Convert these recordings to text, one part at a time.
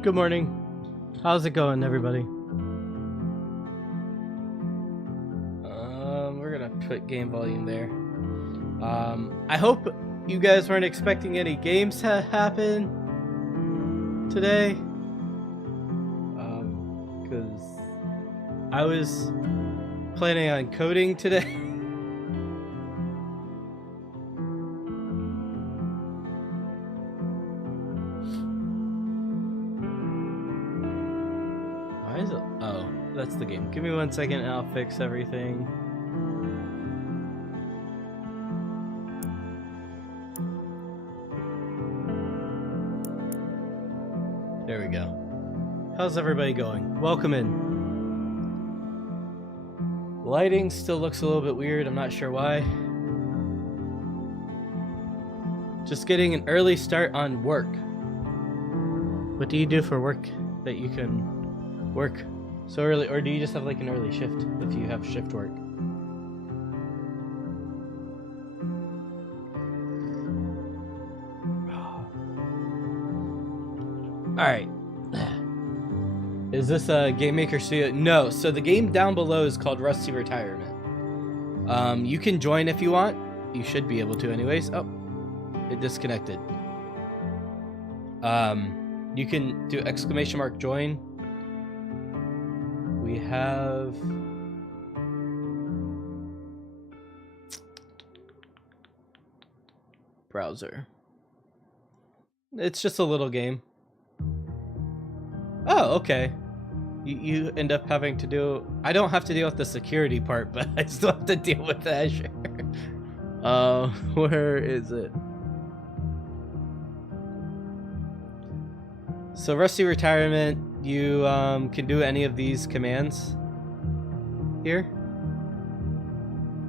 Good morning. How's it going, everybody? We're gonna put game volume there. I hope you guys weren't expecting any games to happen today. Because I was planning on coding today. Why is it? Oh, that's the game. Give me 1 second and I'll fix everything. There we go. How's everybody going? Welcome in. Lighting still looks a little bit weird. I'm not sure why. Just getting an early start on work. What do you do for work that you can work so early? Or do you just have like an early shift if you have shift work? Alright. Is this a Game Maker Studio? No. So the game down below is called Rusty Retirement. You can join if you want. You should be able to anyways. Oh, it disconnected. You can do ! join. We have... browser. It's just a little game. Oh, okay. You end up having to do... I don't have to deal with the security part, but I still have to deal with Azure. Where is it? So Rusty Retirement, you can do any of these commands here.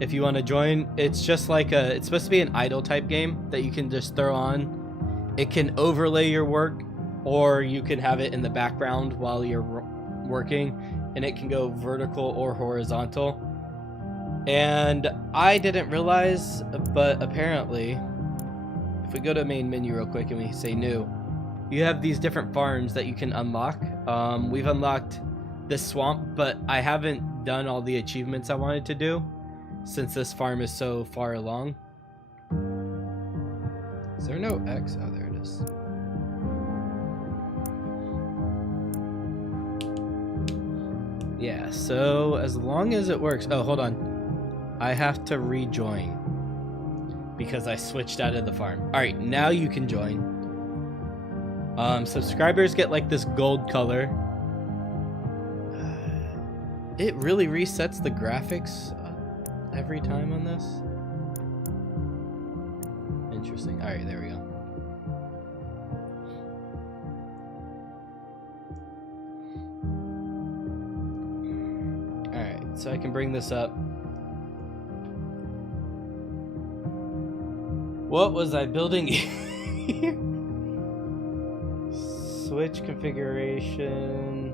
If you want to join, it's just like a... It's supposed to be an idle type game that you can just throw on. It can overlay your work, or you can have it in the background while you're working, and it can go vertical or horizontal. And I didn't realize, but apparently, if we go to main menu real quick and we say new, you have these different farms that you can unlock. We've unlocked this swamp, but I haven't done all the achievements I wanted to do since this farm is so far along. Is there no X? Oh, there it is. Yeah, so as long as it works... Oh, hold on. I have to rejoin because I switched out of the farm. Alright, now you can join. Subscribers get like this gold color. It really resets the graphics every time on this. Interesting. Alright, there we go. so I can bring this up. What was I building here? Switch configuration.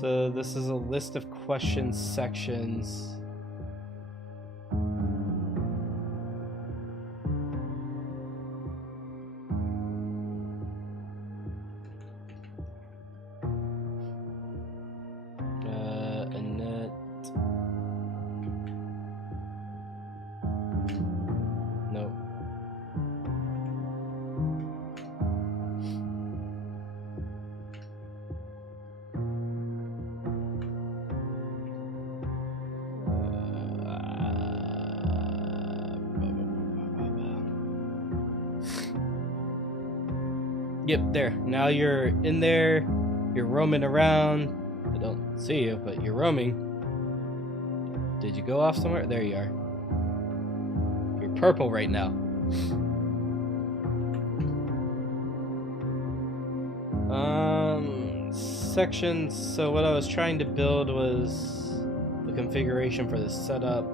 So this is a list of question sections. Annette. Nope. Yep, there. Now you're in there. You're roaming around. I don't see you, but you're roaming. Did you go off somewhere? There you are. You're purple right now. Sections. So what I was trying to build was the configuration for the setup.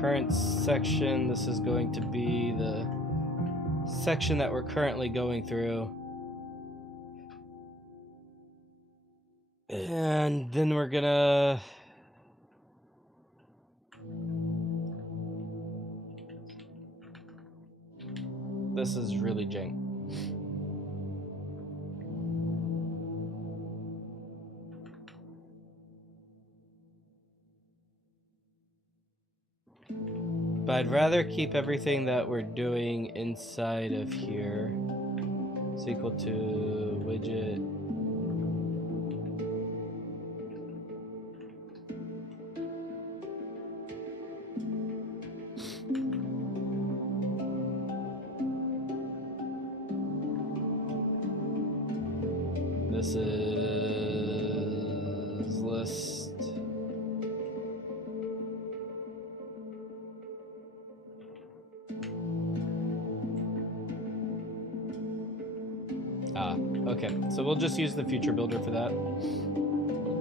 Current section, this is going to be the section that we're currently going through. And then we're gonna this is really jank. But I'd rather keep everything that we're doing inside of here. It's equal to widget. This is list. Okay, so we'll just use the future builder for that.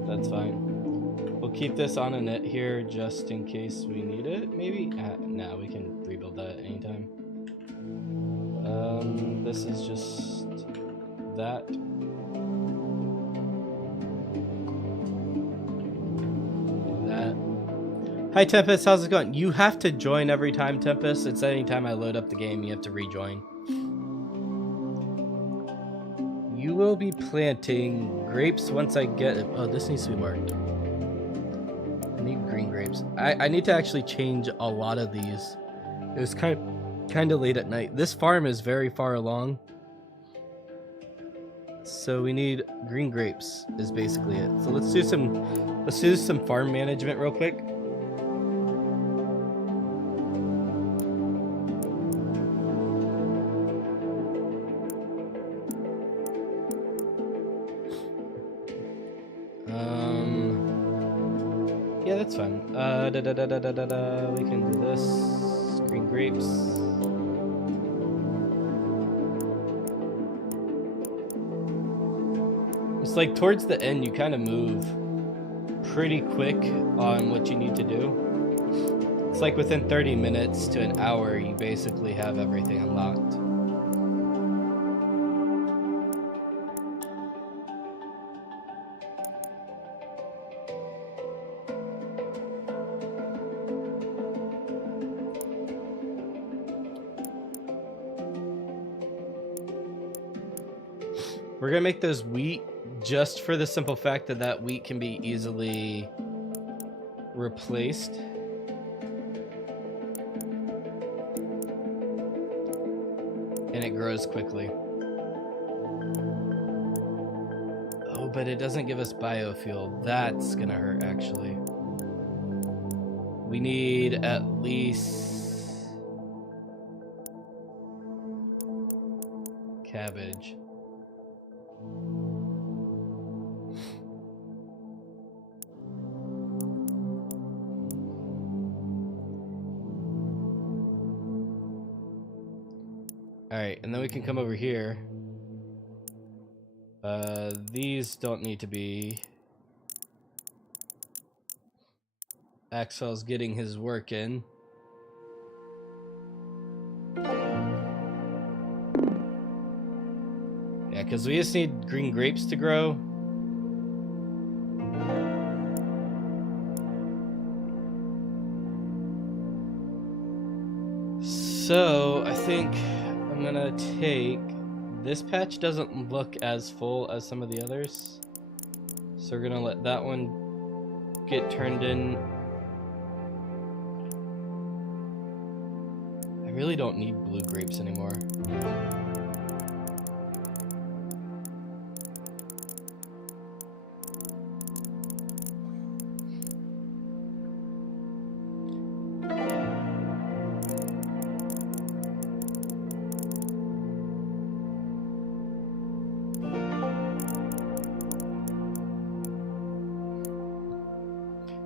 That's fine. We'll keep this on init here just in case we need it, maybe? No, we can rebuild that anytime. This is just that. That. Hi Tempest, how's it going? You have to join every time, Tempest. It's anytime I load up the game, you have to rejoin. You will be planting grapes once I get it. Oh, this needs to be marked. I need green grapes. I need to actually change a lot of these. It was kind of late at night. This farm is very far along. So we need green grapes is basically it. So let's do some farm management real quick. Yeah, that's fine. We can do this. Green grapes. It's like towards the end, you kind of move pretty quick on what you need to do. It's like within 30 minutes to an hour, you basically have everything unlocked. We're gonna make those wheat just for the simple fact that that wheat can be easily replaced. And it grows quickly. Oh, but it doesn't give us biofuel. That's gonna hurt, actually. We need at least cabbage. Alright, and then we can come over here. These don't need to be. Axel's getting his work in. Yeah, because we just need green grapes to grow. So, I think I'm gonna take... This patch doesn't look as full as some of the others. So we're gonna let that one get turned in. I really don't need blue grapes anymore.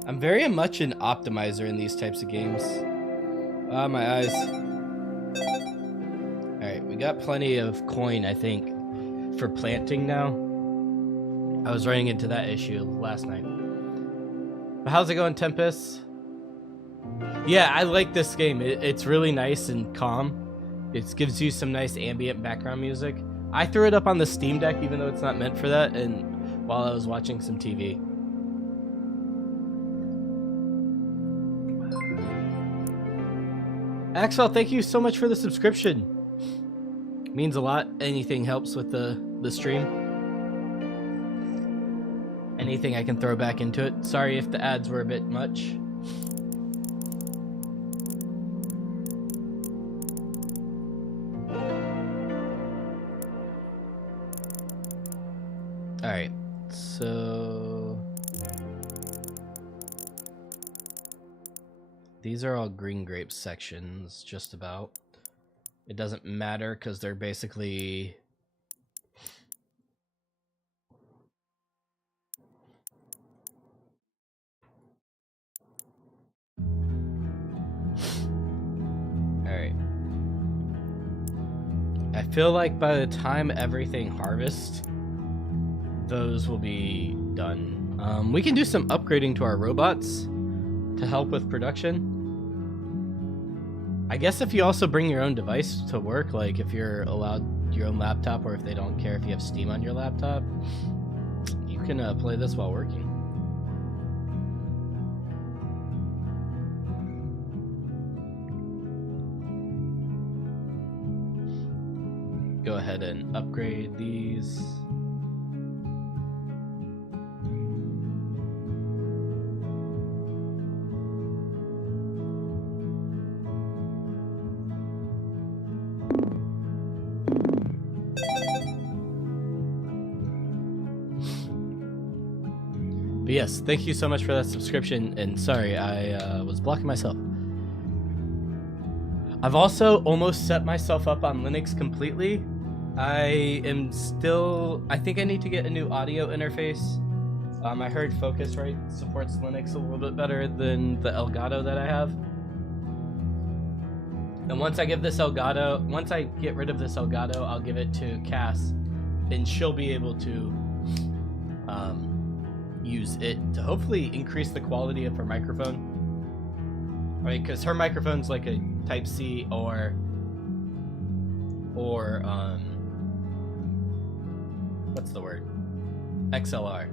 I'm very much an optimizer in these types of games. Ah, my eyes. Alright, we got plenty of coin, I think, for planting now. I was running into that issue last night. But how's it going, Tempest? Yeah, I like this game. It's really nice and calm. It gives you some nice ambient background music. I threw it up on the Steam Deck, even though it's not meant for that, and while I was watching some TV. Axel, thank you so much for the subscription. It means a lot. Anything helps with the stream. Anything I can throw back into it. Sorry if the ads were a bit much. Alright, so... These are all green grape sections, just about. It doesn't matter because they're basically... Alright. I feel like by the time everything harvests, those will be done. We can do some upgrading to our robots to help with production. I guess if you also bring your own device to work, like if you're allowed your own laptop, or if they don't care if you have Steam on your laptop, you can play this while working. Go ahead and upgrade these. But yes, thank you so much for that subscription, and sorry, I was blocking myself. I've also almost set myself up on Linux completely. I think I need to get a new audio interface. I heard Focusrite supports Linux a little bit better than the Elgato that I have. And once I get rid of this Elgato, I'll give it to Cass, and she'll be able to use it to hopefully increase the quality of her microphone. Right, because her microphone's like a Type C or what's the word? XLR.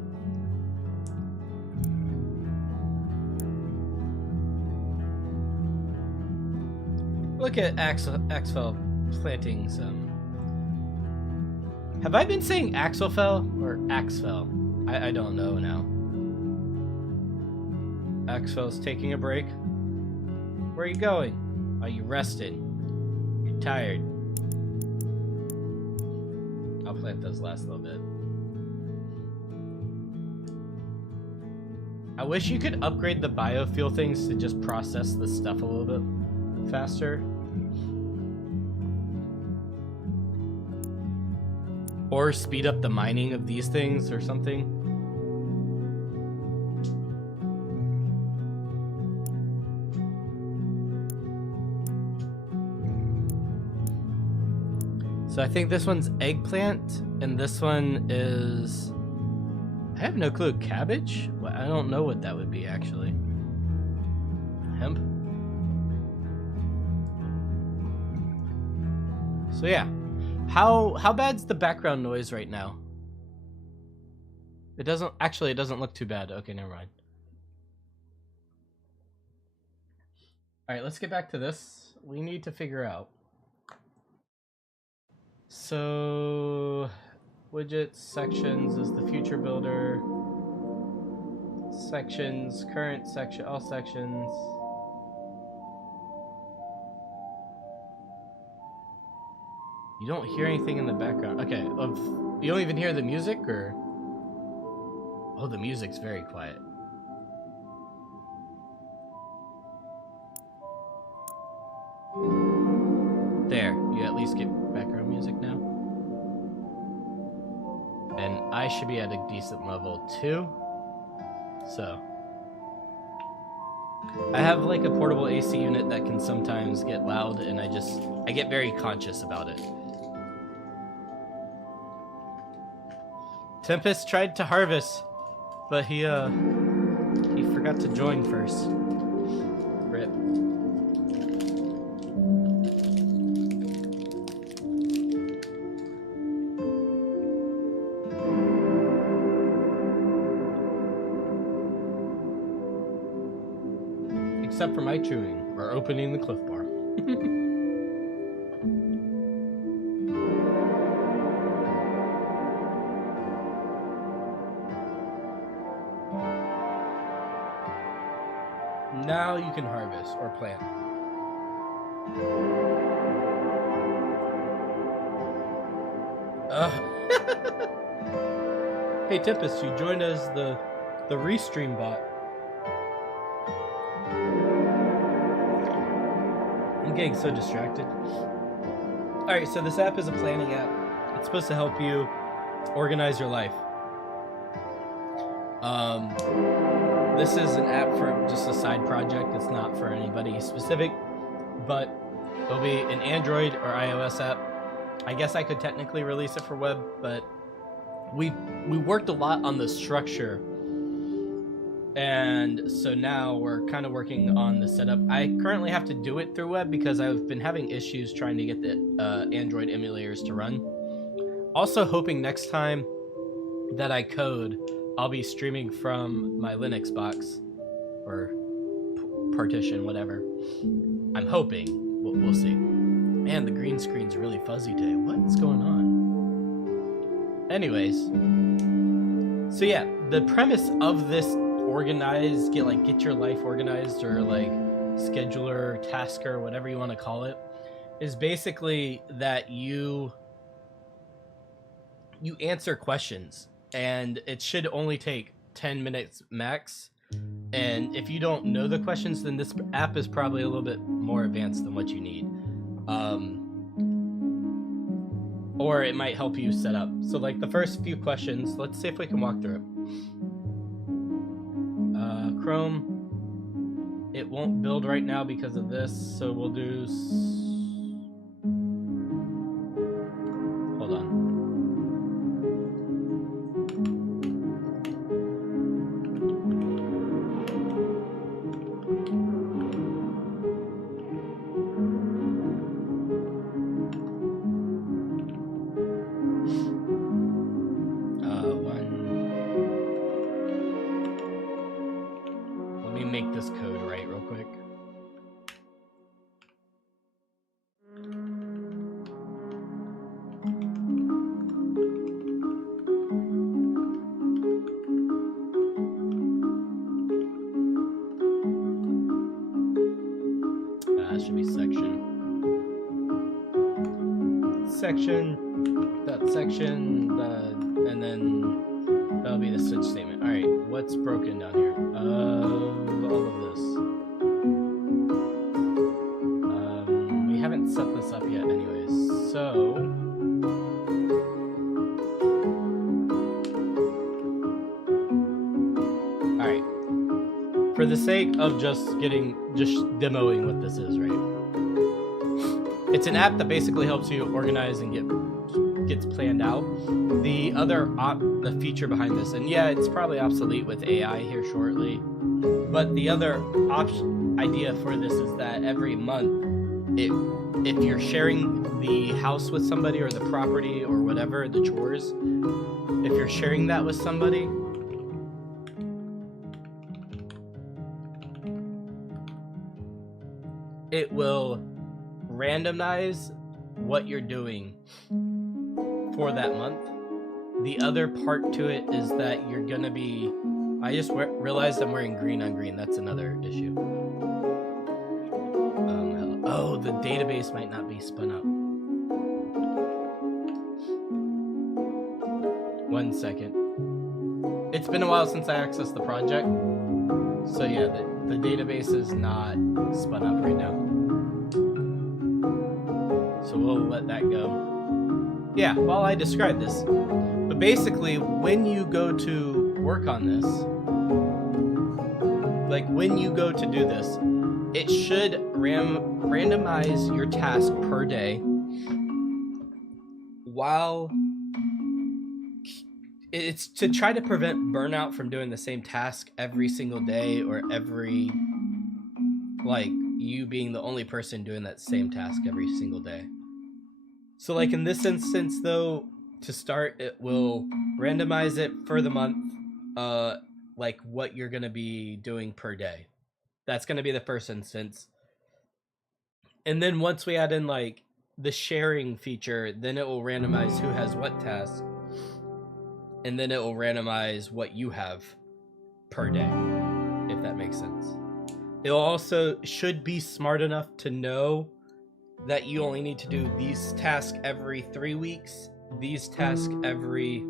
Look at Axel planting some. Have I been saying Axelfell or Axfell? I don't know now. Axel's taking a break. Where are you going? Are you rested? You're tired. I'll plant those last little bit. I wish you could upgrade the biofuel things to just process the stuff a little bit faster. Or speed up the mining of these things or something. So I think this one's eggplant, and this one is... I have no clue. Cabbage? I don't know what that would be, actually. Hemp? So yeah. How bad's the background noise right now? It doesn't... Actually, it doesn't look too bad. Okay, never mind. Alright, let's get back to this. We need to figure out... So... Widgets, sections is the future builder. Sections, current section, all sections. You don't hear anything in the background. Okay, you don't even hear the music, or? Oh, the music's very quiet. There, you at least get background music now. And I should be at a decent level too. So I have like a portable AC unit that can sometimes get loud, and I get very conscious about it. Tempest tried to harvest, but he forgot to join first. Rip. Except for my chewing or opening the Cliff Bar. Now you can harvest or plant. Hey Tempest, you joined as the restream bot. I'm getting so distracted. Alright, so this app is a planning app. It's supposed to help you organize your life. This is an app for just a side project. It's not for anybody specific, but it'll be an Android or iOS app. I guess I could technically release it for web, but we worked a lot on the structure. And so now we're kind of working on the setup. I currently have to do it through web because I've been having issues trying to get the Android emulators to run. Also hoping next time that I code, I'll be streaming from my Linux box or partition, whatever. I'm hoping. We'll see. Man, the green screen's really fuzzy today. What's going on? Anyways. So yeah, the premise of this get your life organized, or like scheduler, tasker, whatever you want to call it, is basically that you answer questions, and it should only take 10 minutes max. And if you don't know the questions, then this app is probably a little bit more advanced than what you need. Or it might help you set up. So like the first few questions, let's see if we can walk through it. Chrome, it won't build right now because of this, so we'll do... Hold on. Make this code right real quick. That should be section. Section, and then that'll be the switch statement. All right, what's broken down here? All of this. We haven't set this up yet anyways, so For the sake of just demoing what this is, right? It's an app that basically helps you organize and gets planned out. The other the feature behind this, and yeah, it's probably obsolete with AI here shortly, but the other idea for this is that every month, if you're sharing the house with somebody or the property or whatever, the chores, if you're sharing that with somebody, it will randomize what you're doing for that month. The other part to it is that you're gonna be... I just realized I'm wearing green on green. That's another issue. Oh, the database might not be spun up. 1 second. It's been a while since I accessed the project. So yeah, the database is not spun up right now. So we'll let that go. Yeah, while I describe this. But basically, when you go to work on this, like when you go to do this, it should randomize your task per day while it's to try to prevent burnout from doing the same task every single day, or every, like, you being the only person doing that same task every single day. So like in this instance though, to start, it will randomize it for the month, like what you're going to be doing per day. That's going to be the first instance. And then once we add in like the sharing feature, then it will randomize who has what task. And then it will randomize what you have per day, if that makes sense. It also should be smart enough to know that you only need to do these tasks every 3 weeks, these tasks every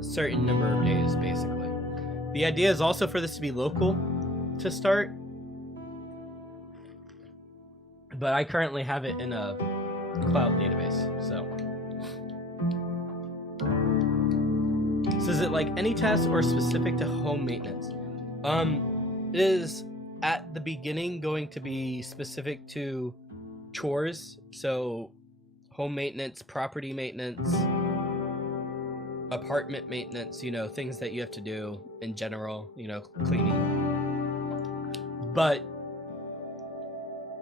certain number of days, basically. The idea is also for this to be local to start, but I currently have it in a cloud database. So is it like any task or specific to home maintenance? It is at the beginning going to be specific to chores, so home maintenance, property maintenance, apartment maintenance, you know, things that you have to do in general, you know, cleaning. But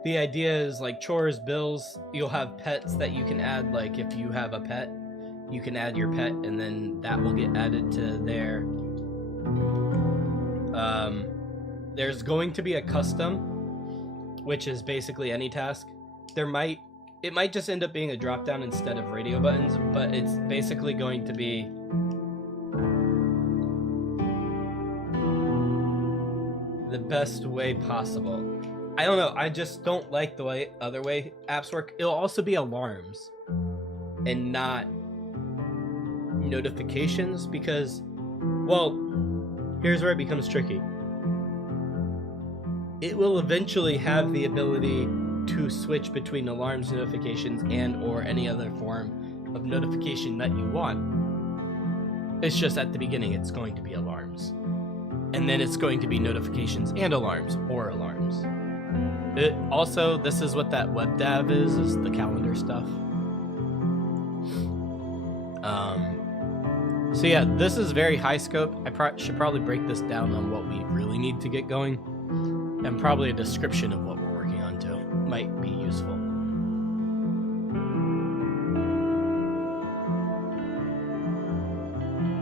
the idea is like chores, bills, you'll have pets that you can add. Like if you have a pet, you can add your pet and then that will get added to there. There's going to be a custom, which is basically any task. It might just end up being a drop down instead of radio buttons, but it's basically going to be the best way possible. I don't know, I just don't like the other way apps work. It'll also be alarms and not notifications, because, well, here's where it becomes tricky. It will eventually have the ability to switch between alarms, notifications, and or any other form of notification that you want. It's just at the beginning it's going to be alarms. And then it's going to be notifications and alarms, or alarms. It also, this is what that WebDAV is the calendar stuff. So yeah, this is very high scope. I should probably break this down on what we really need to get going. And probably a description of what we're working on too might be useful.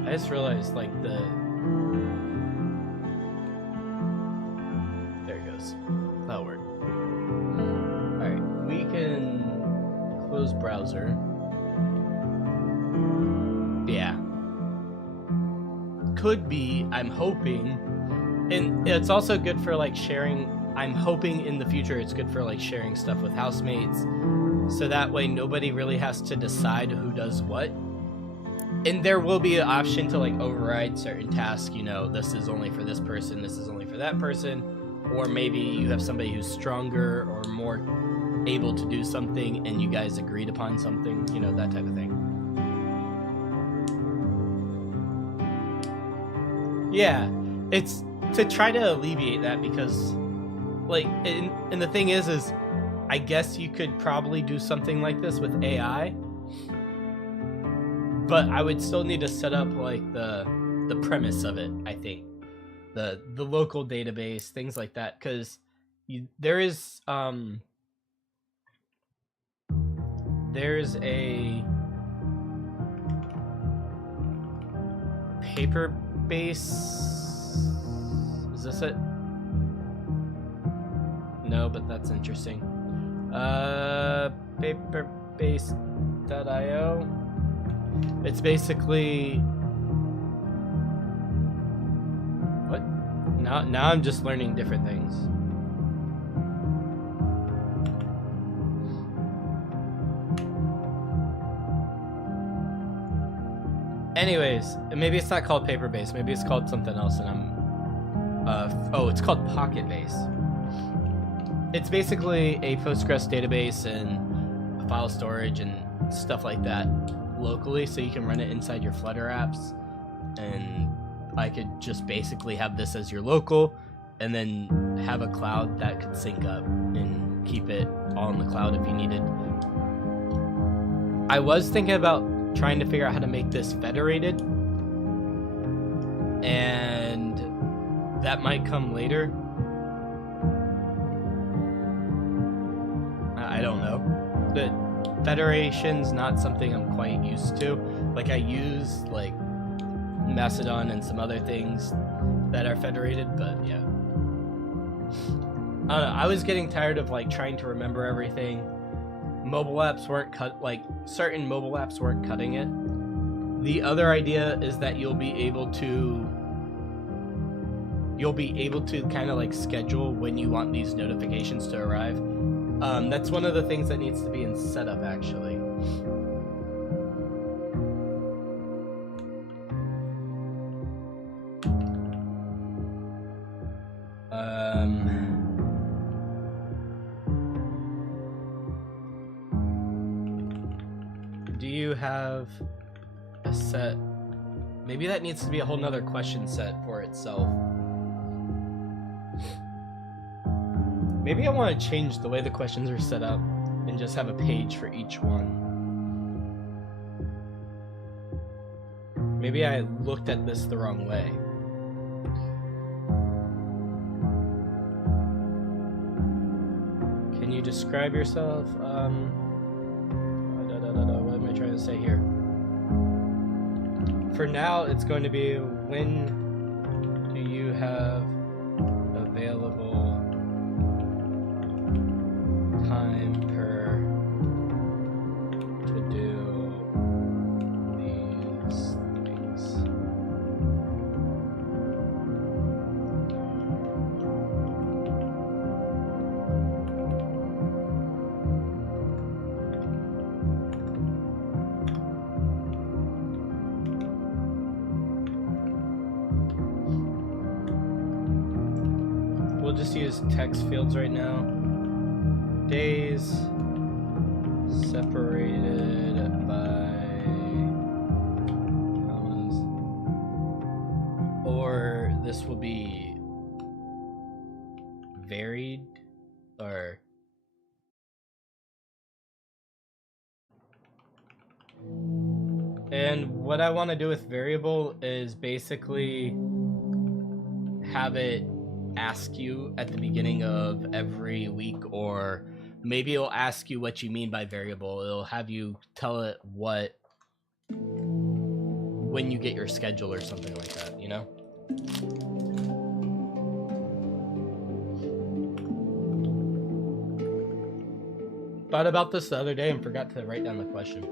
I just realized like there it goes. That'll work. Alright, we can close browser. Yeah. Could be, I'm hoping. And it's also good for like sharing. I'm hoping in the future it's good for like sharing stuff with housemates, so that way nobody really has to decide who does what. And there will be an option to like override certain tasks, you know, this is only for this person, this is only for that person, or maybe you have somebody who's stronger or more able to do something and you guys agreed upon something, you know, that type of thing. Yeah, to try to alleviate that, because like, and the thing is I guess you could probably do something like this with AI, but I would still need to set up like the premise of it. I think the local database, things like that, because there's a paper base. Is this it? No, but that's interesting. Paperbase.io. It's basically what? Now I'm just learning different things. Anyways, maybe it's not called Paperbase. Maybe it's called something else, and I'm oh, it's called Pocketbase. It's basically a Postgres database and file storage and stuff like that locally, so you can run it inside your Flutter apps. And I could just basically have this as your local, and then have a cloud that could sync up and keep it all in the cloud if you needed. I was thinking about trying to figure out how to make this federated, and that might come later. I don't know. The federation's not something I'm quite used to. Like, I use like Macedon and some other things that are federated, but yeah. I don't know. I was getting tired of like trying to remember everything. Mobile apps weren't certain mobile apps weren't cutting it. The other idea is that you'll be able to kind of like schedule when you want these notifications to arrive. That's one of the things that needs to be in setup, actually. Do you have a set? Maybe that needs to be a whole nother question set for itself. Maybe I want to change the way the questions are set up and just have a page for each one. Maybe I looked at this the wrong way. Can you describe yourself? What am I trying to say here? For now, it's going to be, when do you have available time per to do these things? We'll just use text fields right now. Days separated by commas, or this will be varied, or and what I want to do with variable is basically have it ask you at the beginning of every week, or maybe it'll ask you what you mean by variable. It'll have you tell it when you get your schedule or something like that, you know? Thought about this the other day and forgot to write down the question.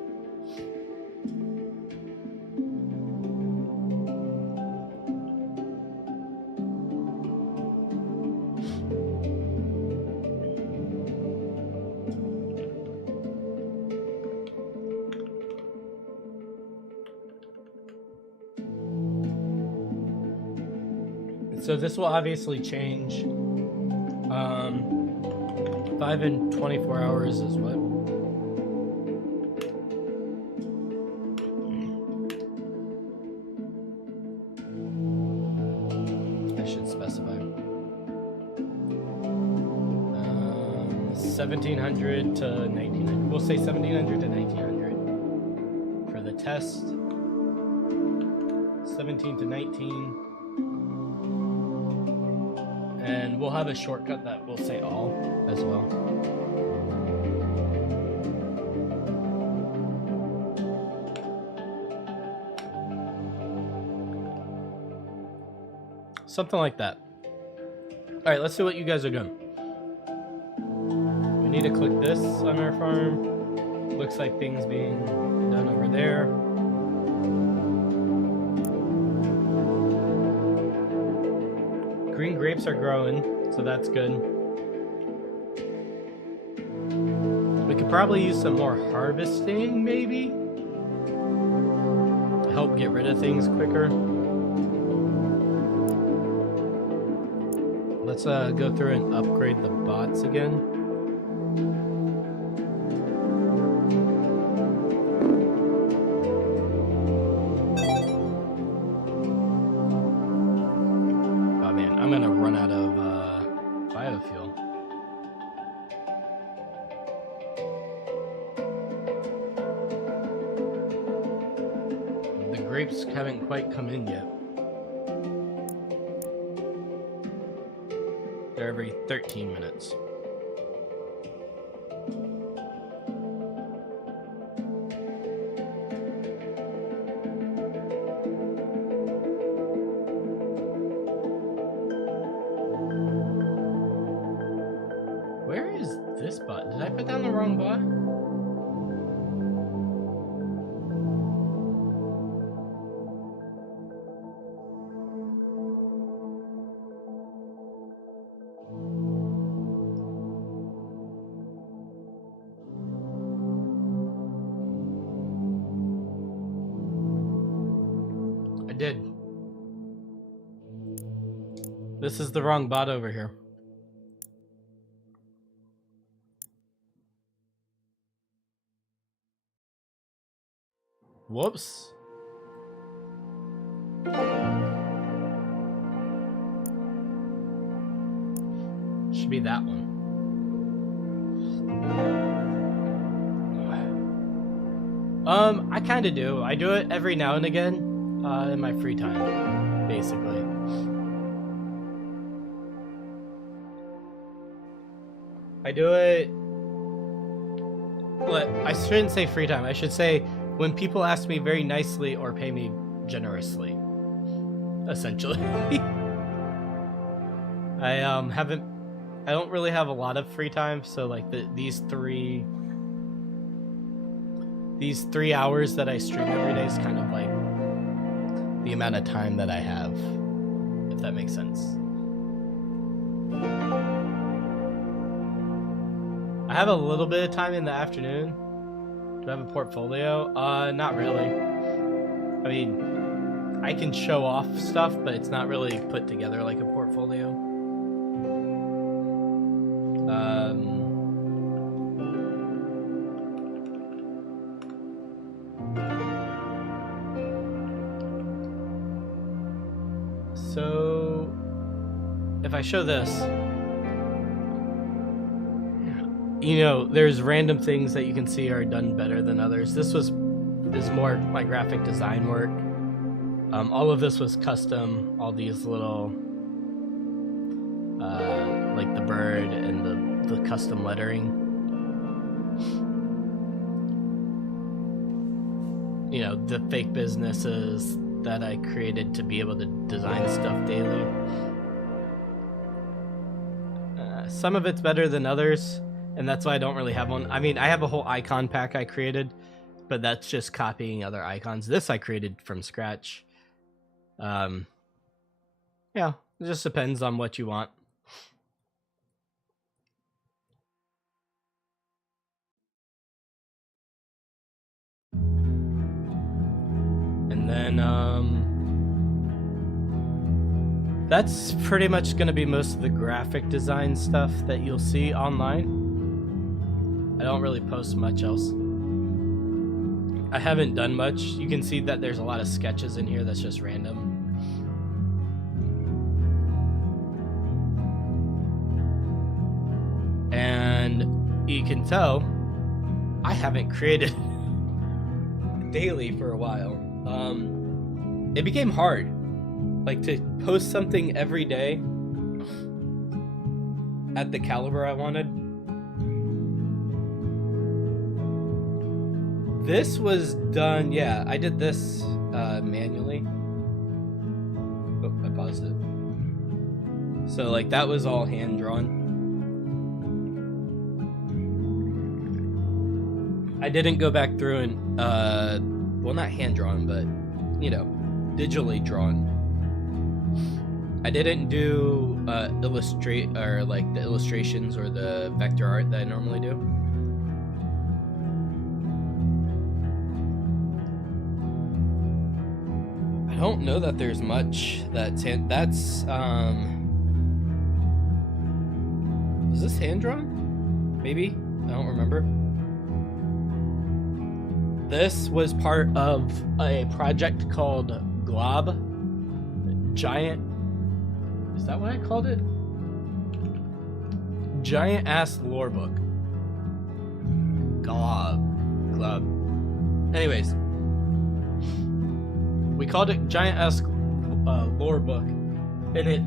So this will obviously change. 5 and 24 hours is what? I should specify. specify. 1700 to 1900. We'll say 1700 to 1900 for the test. 17 to 19. And we'll have a shortcut that will say all as well. Something like that. All right, let's see what you guys are doing. We need to click this on our farm. Looks like things being done over there. Green grapes are growing, so that's good. We could probably use some more harvesting, maybe? To help get rid of things quicker. Let's go through and upgrade the bots again. Oh man, I'm gonna run out of biofuel. The grapes haven't quite come in yet. They're every 13 minutes. Where is this bot? Did I put down the wrong bot? Did. This is the wrong bot over here. Whoops. Should be that one. I kind of do. I do it every now and again. In my free time, basically. I do it... Well, I shouldn't say free time. I should say when people ask me very nicely or pay me generously. Essentially. I don't really have a lot of free time, so like these 3 hours that I stream every day is kind of like the amount of time that I have, if that makes sense. I have a little bit of time in the afternoon. Do I have a portfolio? Not really. I mean, I can show off stuff, but it's not really put together like a portfolio. So, if I show this, you know, there's random things that you can see are done better than others. This is more my graphic design work. All of this was custom. All these little, like the bird and the custom lettering. You know, the fake businesses that I created to be able to design stuff daily. Some of it's better than others, and that's why I don't really have one. I mean, I have a whole icon pack I created, but that's just copying other icons. This I created from scratch. Yeah, it just depends on what you want. And then, that's pretty much going to be most of the graphic design stuff that you'll see online. I don't really post much else. I haven't done much. You can see that there's a lot of sketches in here that's just random. And you can tell I haven't created daily for a while. It became hard, like, to post something every day at the caliber I wanted. This was done, yeah, I did this manually. Oh, I paused it. So, like, that was all hand drawn. I didn't go back through and, well, not hand drawn, but, you know, digitally drawn. I didn't do illustrate or like the illustrations or the vector art that I normally do. I don't know that there's much that's is this hand drawn? Maybe? I don't remember. This was part of a project called Glob. Giant. Is that what I called it? Giant ass lore book. Glob. Anyways. We called it Giant ass lore book. And it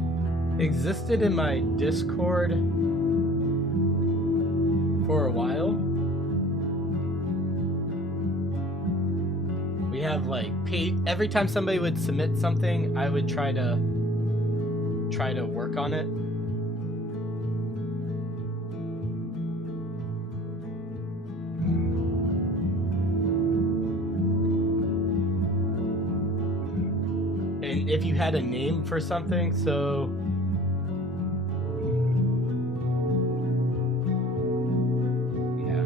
existed in my Discord for a while. We have like every time somebody would submit something, I would try to work on it. And if you had a name for something, so yeah.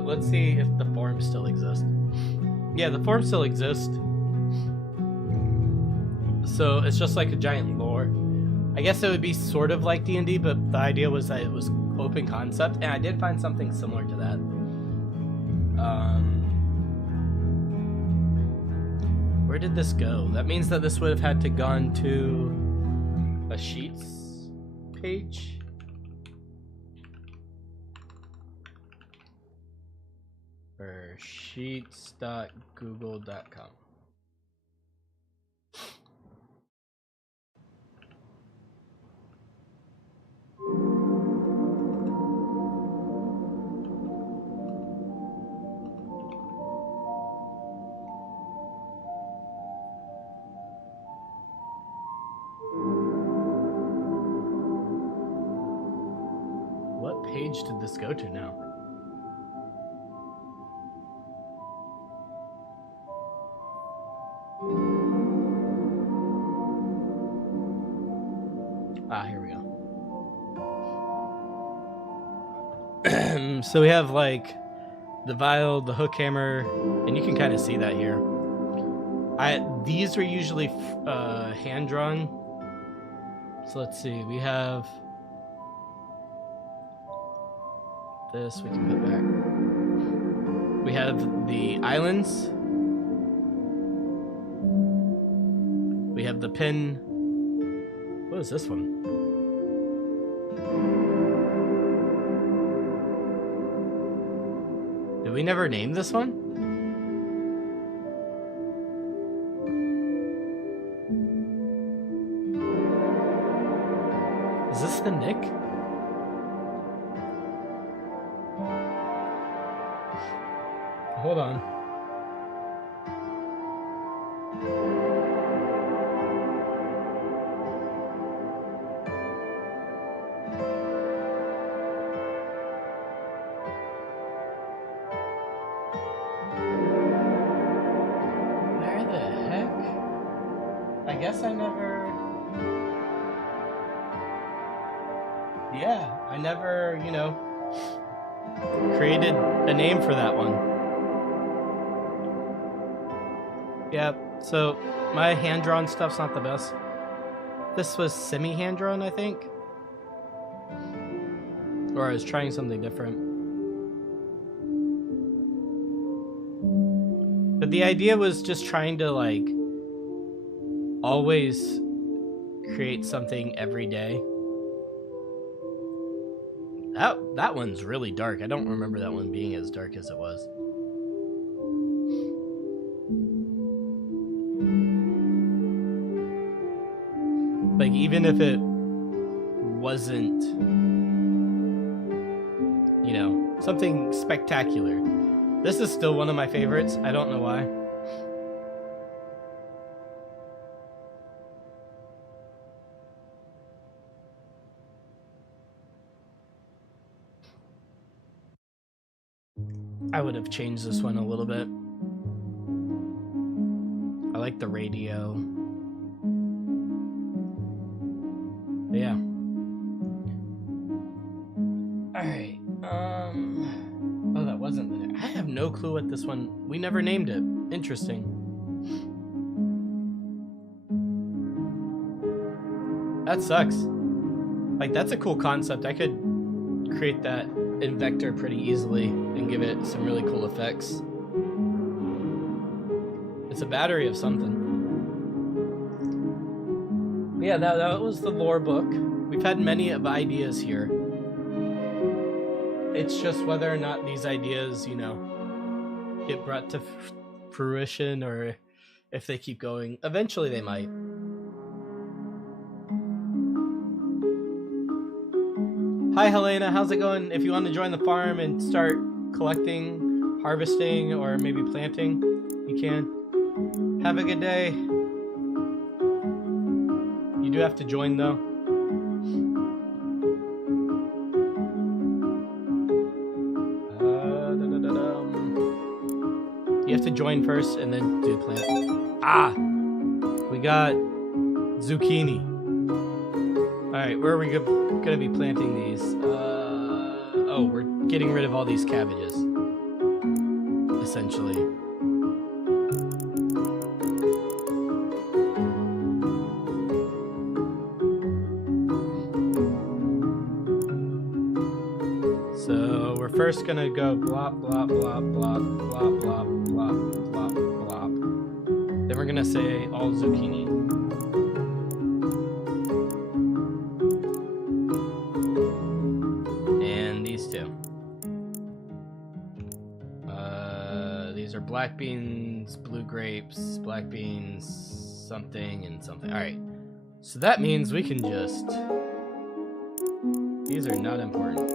Let's see if the forums still exist. Yeah, the forums still exist. So it's just like a giant lore. I guess it would be sort of like D&D, but the idea was that it was open concept, and I did find something similar to that. Where did this go? That means that this would have had to gone to a Sheets page. Or sheets.google.com. What page did this go to now? Ah, here we go. So we have like the vial, the hook hammer, and you can kind of see that here. These are usually hand drawn. So let's see, we have this we can put back. We have the islands. We have the pin. What is this one? Did we never name this one? Is this the Nick? Hold on. Where the heck? I guess I never... Yeah, I never, you know, created a name for that one. Yeah, so my hand-drawn stuff's not the best. This was semi-hand-drawn, I think. Or I was trying something different. But the idea was just trying to, like, always create something every day. That one's really dark. I don't remember that one being as dark as it was. Like, even if it wasn't, you know, something spectacular, this is still one of my favorites. I don't know why. I would have changed this one a little bit. I like the radio. But yeah. Alright. Oh, that wasn't there. I have no clue what this one. We never named it. Interesting. That sucks. Like, that's a cool concept. I could create that in vector pretty easily and give it some really cool effects. It's a battery of something. But yeah, that was the lore book. We've had many of ideas here. It's just whether or not these ideas, you know, get brought to fruition, or if they keep going. Eventually they might. Hi Helena, how's it going? If you want to join the farm and start collecting, harvesting, or maybe planting, you can. Have a good day. You do have to join though. You have to join first and then do plant. Ah! We got zucchini. Alright, where are we gonna be planting these? Oh, we're getting rid of all these cabbages. Essentially. So we're first gonna go blop, blop, blop, blop, blop, blop, blop, blop, blop. Then we're gonna say all zucchini. And these two. These are black beans, blue grapes, black beans, something and something. Alright. So that means we can just... These are not important.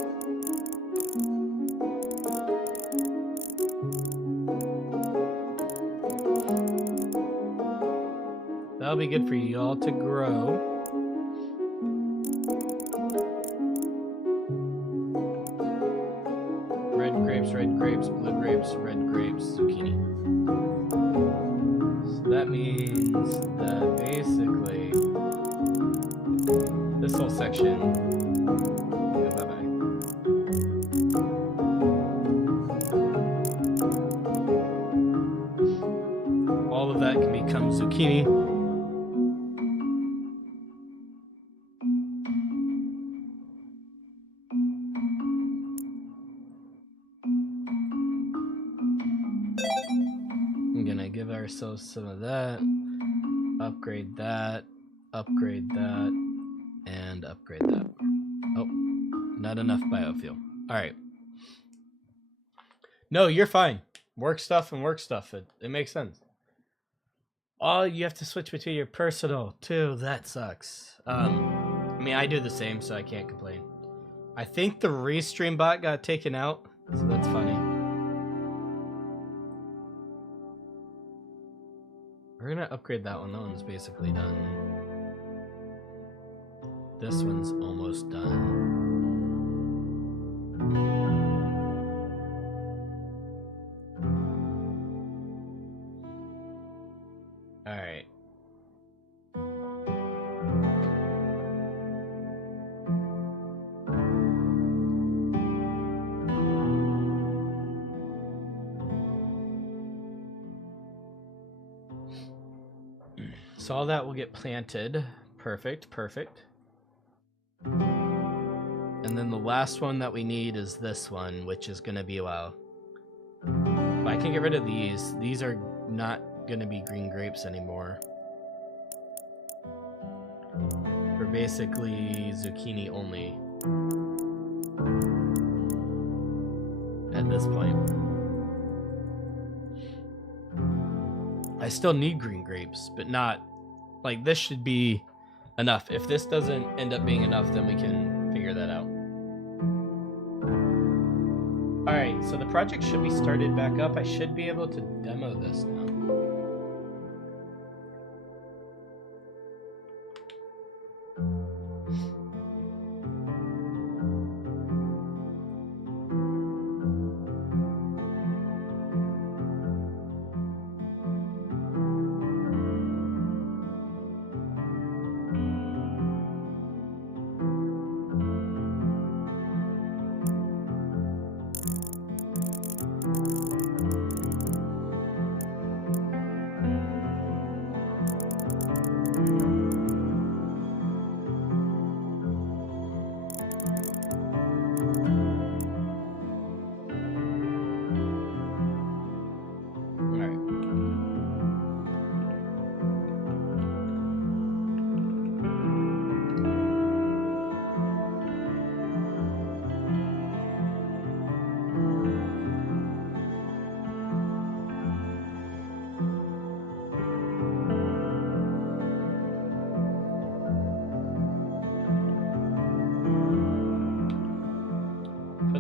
That'll be good for y'all to grow. Red grapes, blue grapes, red grapes, zucchini. So that means that basically this whole section, bye-bye. All of that can become zucchini. I'm gonna give ourselves some of that, upgrade that, and upgrade that. Oh, not enough biofuel. Alright. No, you're fine. Work stuff and work stuff. It makes sense. Oh, you have to switch between your personal too. That sucks. I mean, I do the same, so I can't complain. I think the restream bot got taken out, so that's funny. We're gonna upgrade that one. That one's basically done. This one's almost done. Alright. So all that will get planted. Perfect, perfect. And then the last one that we need is this one, which is gonna be a while. But I can get rid of these. These are not gonna be green grapes anymore. We're basically zucchini only. At this point. I still need green grapes, but not... Like, this should be enough. If this doesn't end up being enough, then we can figure that out. Alright, so the project should be started back up. I should be able to demo this now.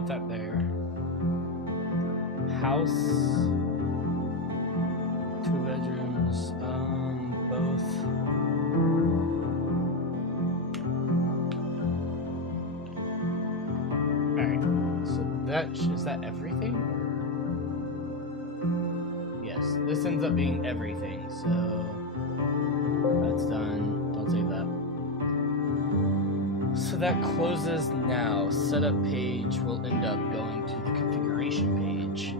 That there. House, 2 bedrooms, both. Alright, so is that everything? Yes, this ends up being everything, so that's done. Don't save that. So that closes now. Setup page will end up going to the configuration page.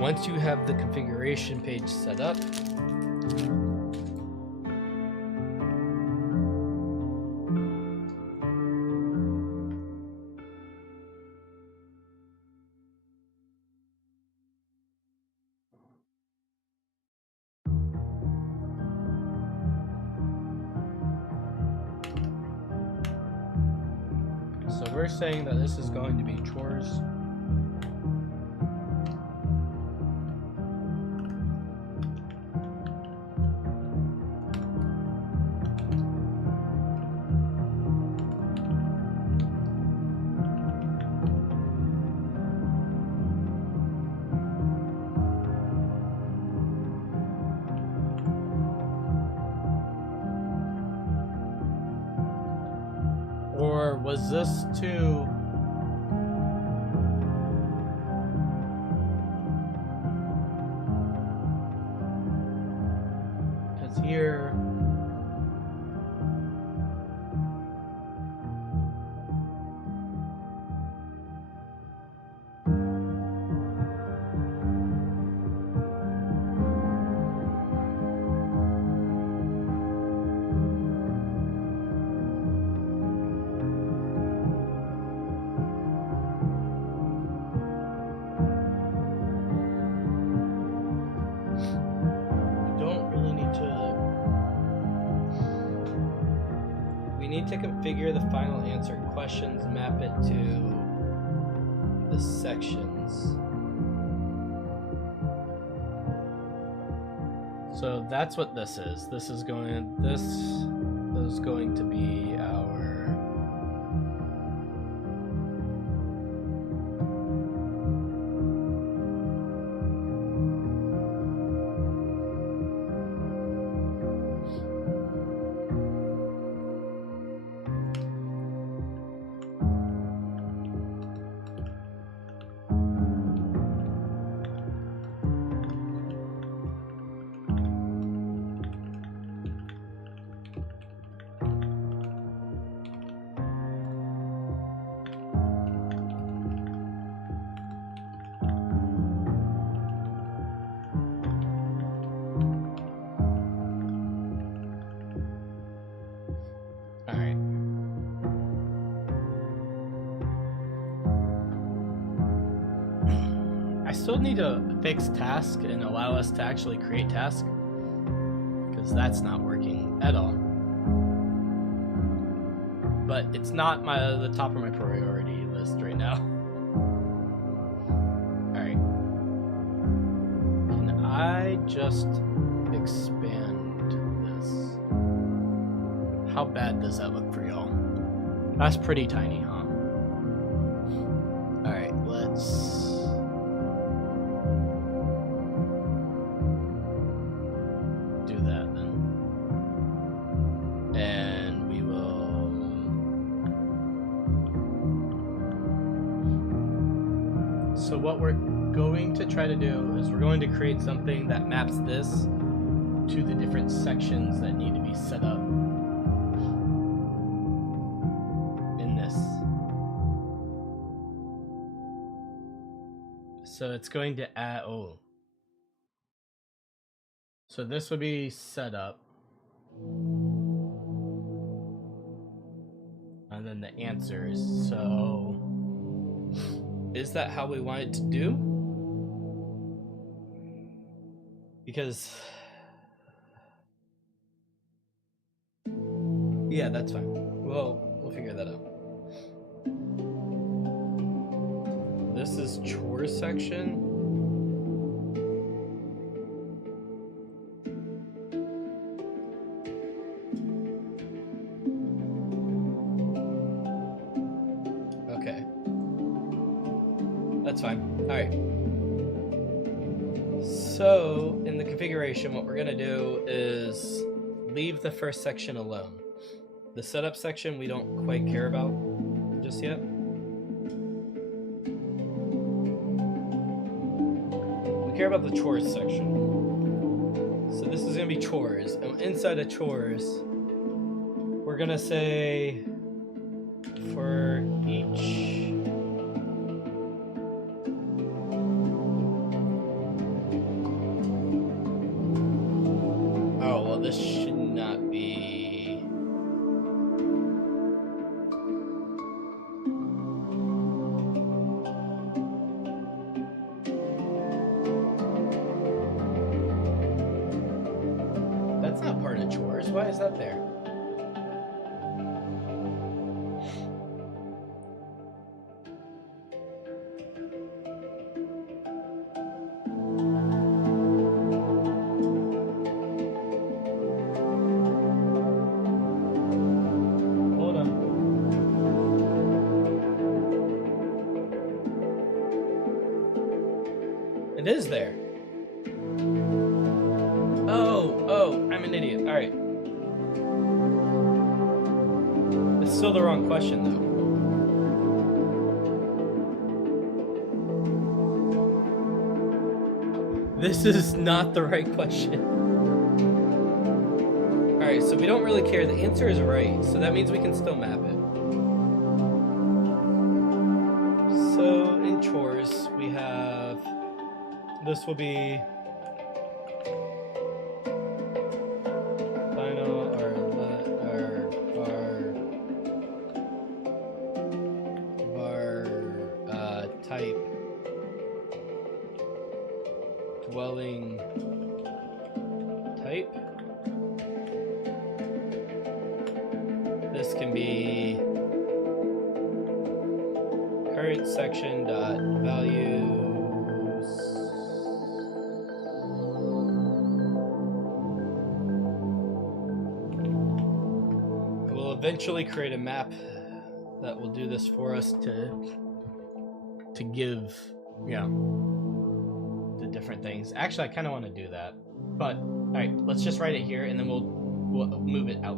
Once you have the configuration page set up, so we're saying that this is going to be chores. Or was this to... Because here... to configure the final answered questions, map it to the sections. So that's what this is. This is going to be our still need to fix task and allow us to actually create task, because that's not working at all. but it's not the top of my priority list right now. Alright. Can I just expand this? How bad does that look for y'all? That's pretty tiny, huh? Alright, let's... do that then. And we will... So what we're going to try to do is we're going to create something that maps this to the different sections that need to be set up in this. So it's going to add, oh. So this would be set up. And then the answers. So is that how we want it to do? Because yeah, that's fine. We'll figure that out. This is chores section. Okay. That's fine. Alright. So, in the configuration, what we're gonna do is leave the first section alone. The setup section we don't quite care about just yet. We care about the chores section. So this is gonna be chores, and inside of chores, we're gonna say for each this should not be. That's not part of chores. Why is that there? It is there. Oh, I'm an idiot. Alright. It's still the wrong question, though. This is not the right question. Alright, so we don't really care. The answer is right, so that means we can still map it. So, in chores, we have... This will be final or var type dwelling type. This can be current section dot values. Eventually create a map that will do this for us to give, you know, the different things. Actually, I kind of want to do that, but all right, let's just write it here and then we'll move it out.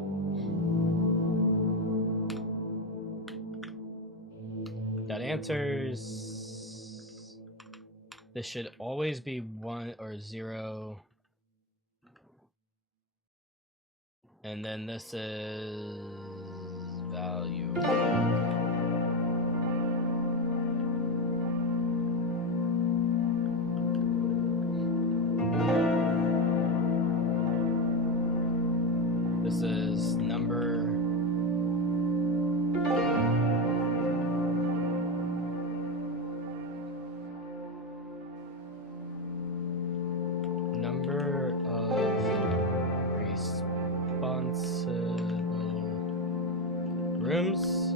Dot answers. This should always be 1 or 0. And then this is value. This is number. Number of responsible rooms.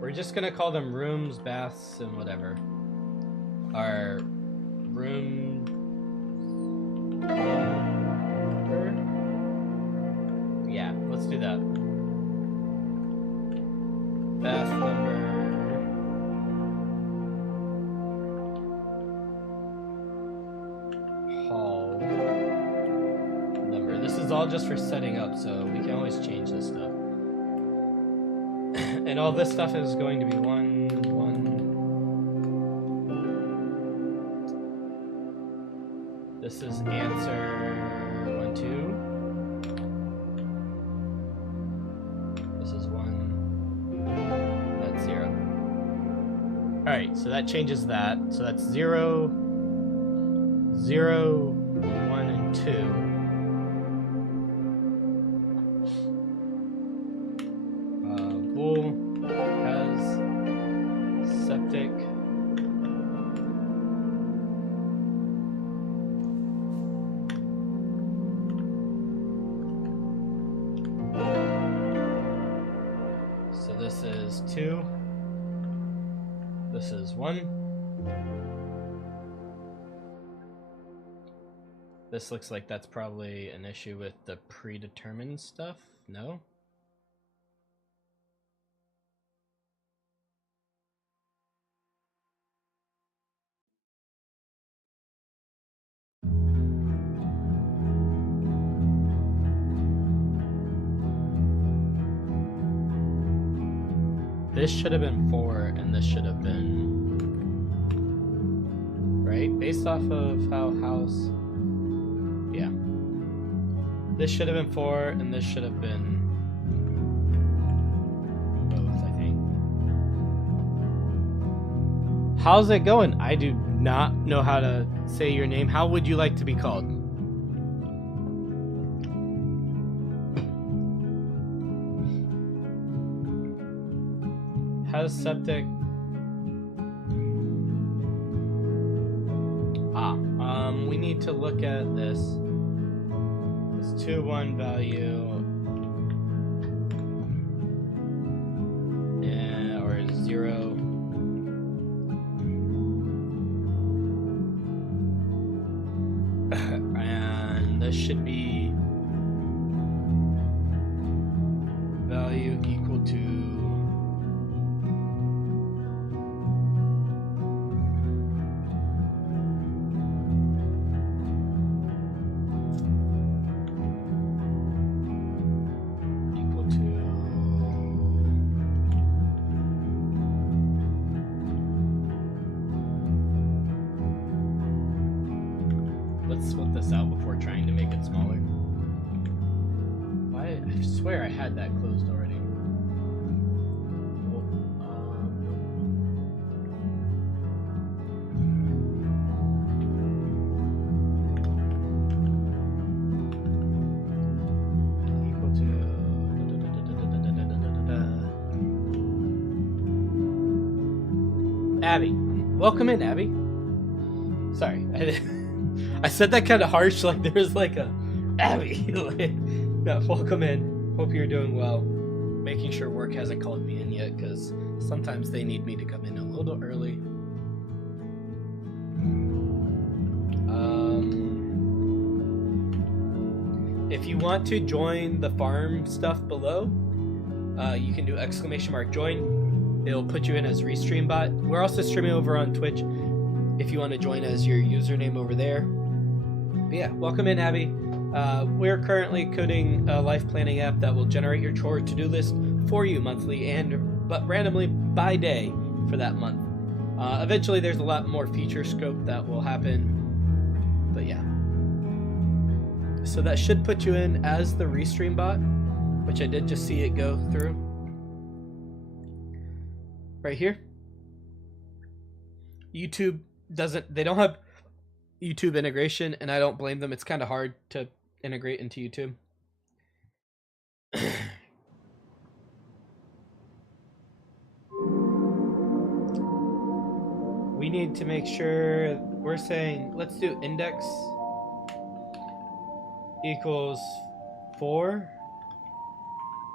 We're just gonna call them rooms, baths, and whatever. Our room number? Yeah, let's do that. Bath number. Hall number. This is all just for setting up, so we can always change this stuff. And all this stuff is going to be 1, 1. This is answer 1, 2. This is 1. That's 0. Alright, so that changes that. So that's 0, 0, 1, and 2. Pool has septic. So this is 2. This is 1. This looks like that's probably an issue with the predetermined stuff. No? This should have been 4, and this should have been... Right? Based off of how house... Yeah. This should have been 4, and this should have been... both, I think. How's it going? I do not know how to say your name. How would you like to be called? Has septic. We need to look at this. This 2, 1 value. Or 0. And this should be value equal to split this out before trying to make it smaller. Why? I swear I had that closed already. Equal to Abby. Welcome in, Abby. Sorry, I said that kind of harsh, like there's like a Abby. No, welcome in. Hope you're doing well. Making sure work hasn't called me in yet, because sometimes they need me to come in a little early. If you want to join the farm stuff below, you can do !join. It'll put you in as Restream bot. We're also streaming over on Twitch if you want to join as your username over there. But yeah, welcome in, Abby. We're currently coding a life planning app that will generate your chore to-do list for you monthly but randomly by day for that month. Eventually there's a lot more feature scope that will happen, but yeah. So that should put you in as the Restream bot, which I did just see it go through. Right here. YouTube they don't have YouTube integration, and I don't blame them. It's kind of hard to integrate into YouTube. We need to make sure we're saying, let's do index equals 4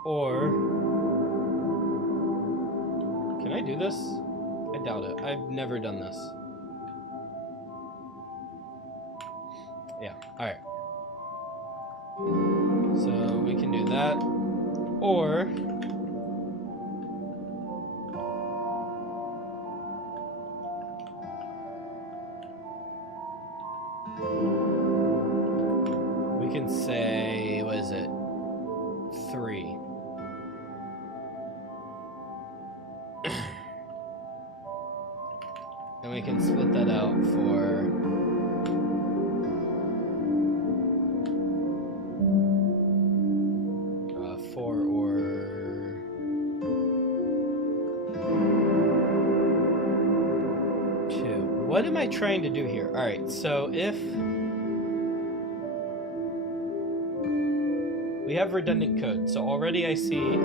or can I do this? I doubt it. I've never done this. Yeah, alright. So we can do that. Or we can say, what is it? 3. And we can split that out for 4 or 2. What am I trying to do here? All right, so if we have redundant code, so already I see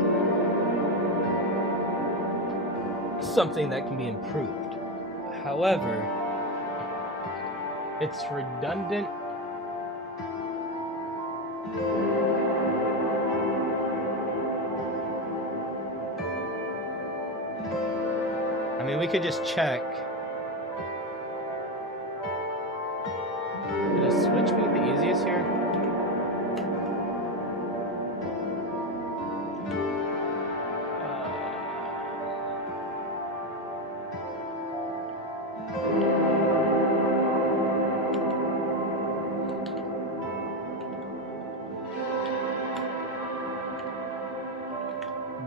something that can be improved. However, it's redundant. I mean, we could just check. Would a switch be the easiest here?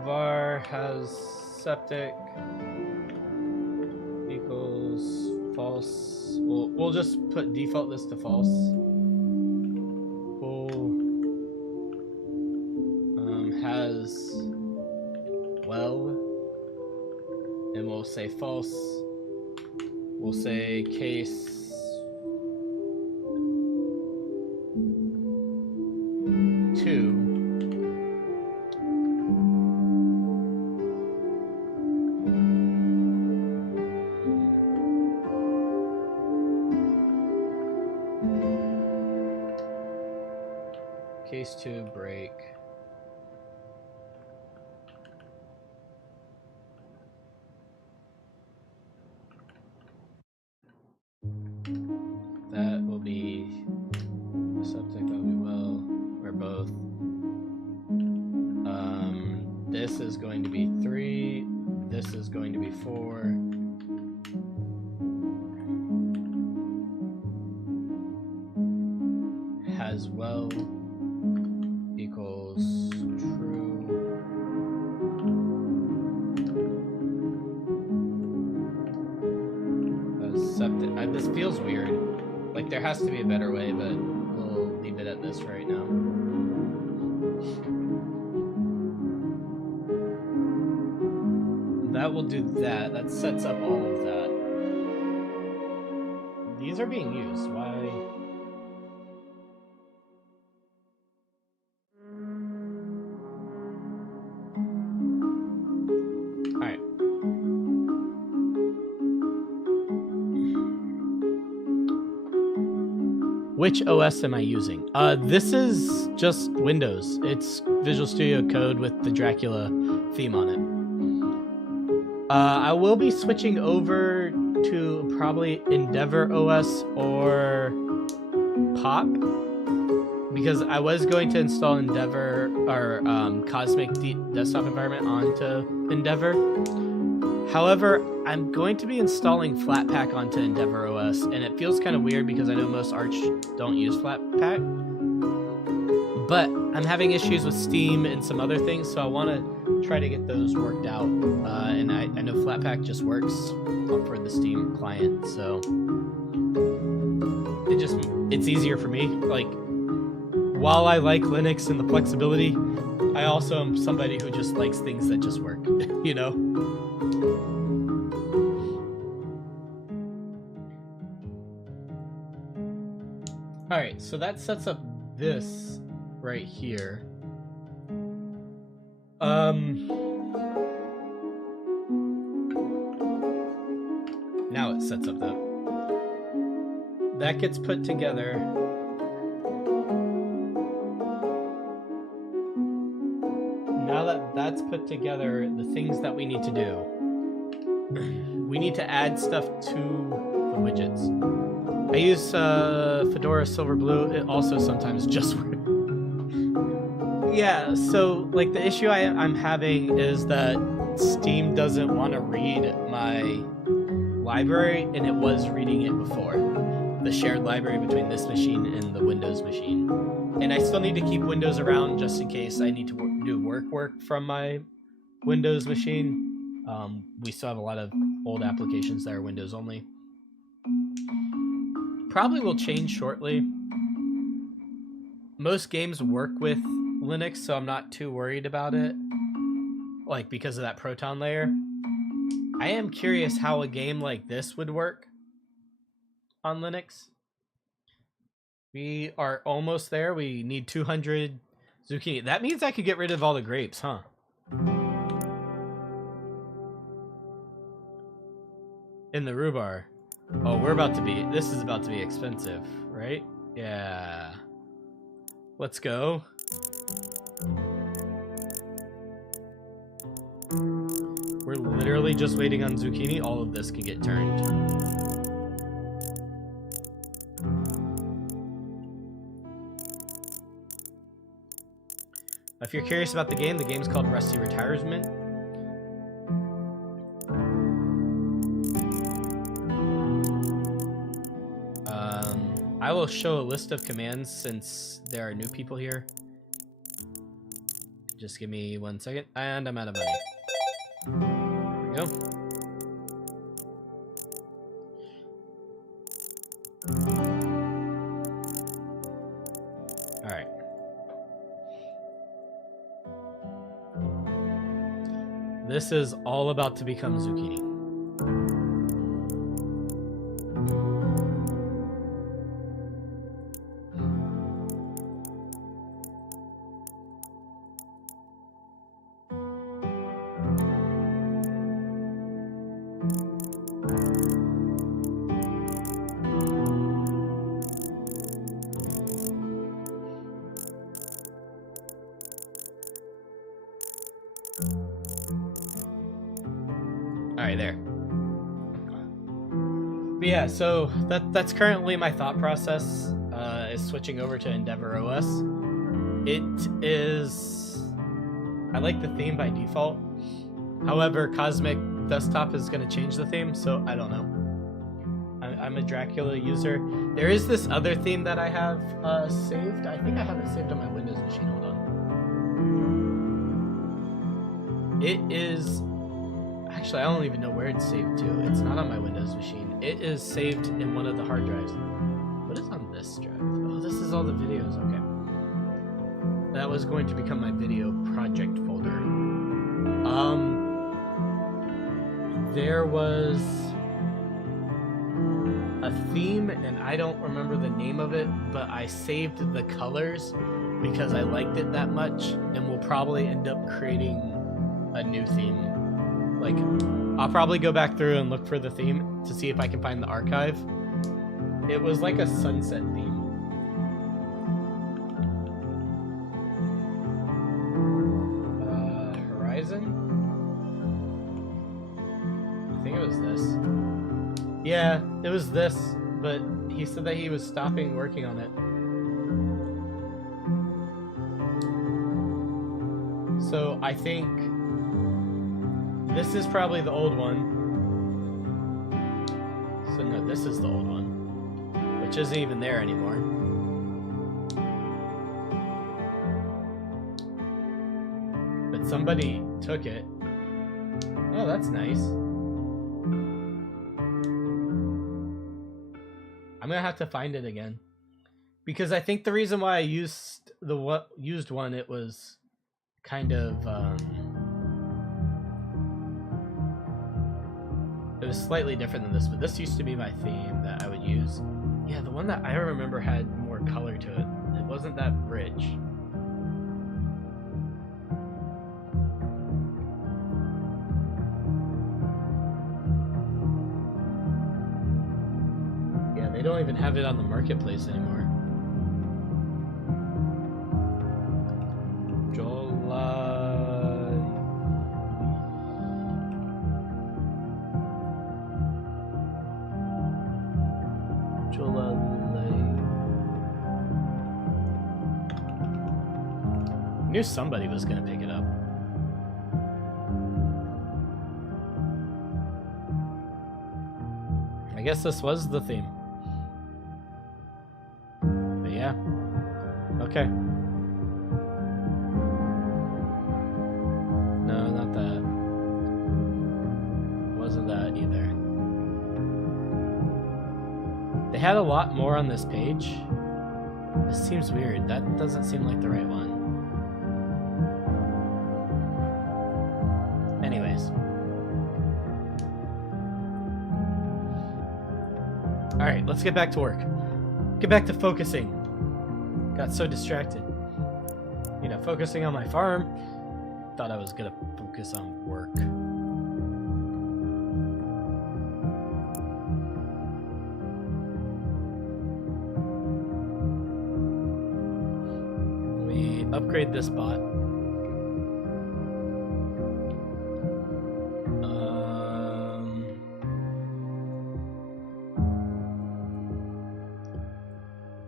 Var has septic equals false. We'll just put default this to false. Has well, and we'll say false. We'll say case 2. Case 2 break. That will be the subject, that will be well, or both. This is going to be 3. This is going to be 4. Has well equals true. Septic. This feels weird. Like there has to be a better way, but we'll leave it at this right now. That will do that. That sets up all of that. These are being used. Why? Alright. Which OS am I using? This is just Windows. It's Visual Studio Code with the Dracula theme on it. I will be switching over to probably Endeavor OS or Pop, because I was going to install Endeavor or Cosmic desktop environment onto Endeavor. However, I'm going to be installing Flatpak onto Endeavor OS, and it feels kind of weird because I know most Arch don't use Flatpak. But I'm having issues with Steam and some other things, so I want to try to get those worked out. And I know Flatpak just works for the Steam client, so it's easier for me. Like, while I like Linux and the flexibility, I also am somebody who just likes things that just work, you know? All right, so that sets up this right here. Now it sets up that. That gets put together. that that's put together, the things that we need to do. We need to add stuff to the widgets. I use Fedora Silverblue. It also sometimes just works. Yeah, so like the issue I'm having is that Steam doesn't want to read my library, and it was reading it before. The shared library between this machine and the Windows machine. And I still need to keep Windows around just in case I need to do work from my Windows machine. We still have a lot of old applications that are Windows only. Probably will change shortly. Most games work with Linux, so I'm not too worried about it. Like, because of that Proton layer. I am curious how a game like this would work on Linux. We are almost there. We need 200 zucchini. That means I could get rid of all the grapes, huh? In the rhubarb. Oh, this is about to be expensive, right? Yeah. Let's go. We're literally just waiting on zucchini. All of this can get turned. If you're curious about the game's called Rusty Retirement. I will show a list of commands since there are new people here. Just give me 1 second, and I'm out of money. There we go. All right. This is all about to become zucchini. Alright, there. But yeah, so that's currently my thought process, is switching over to Endeavor OS. It is... I like the theme by default. However, Cosmic Desktop is going to change the theme, so I don't know. I'm a Dracula user. There is this other theme that I have saved. I think I have it saved on my Windows machine. Hold on. It is... Actually, I don't even know where it's saved to. It's not on my Windows machine. It is saved in one of the hard drives. What is on this drive? Oh, this is all the videos. Okay. That was going to become my video project folder. There was a theme, and I don't remember the name of it, but I saved the colors because I liked it that much, and we'll probably end up creating a new theme. Like, I'll probably go back through and look for the theme to see if I can find the archive. It was like a sunset theme. Horizon? I think it was this. Yeah, it was this, but he said that he was stopping working on it. So I think this is probably the old one. So no, this is the old one, which isn't even there anymore. But somebody took it. Oh, that's nice. I'm gonna have to find it again, because I think the reason why I used used one, it was kind of it was slightly different than this, but this used to be my theme that I would use. Yeah, the one that I remember had more color to it. It wasn't that bridge. Yeah, they don't even have it on the marketplace anymore. July... Knew somebody was gonna pick it up. I guess this was the theme. But yeah. Okay. No, not that. Wasn't that either. They had a lot more on this page. This seems weird. That doesn't seem like the right one. Anyways. Alright, let's get back to work. Get back to focusing. Got so distracted. You know, focusing on my farm. Thought I was gonna focus on work. We upgrade this bot.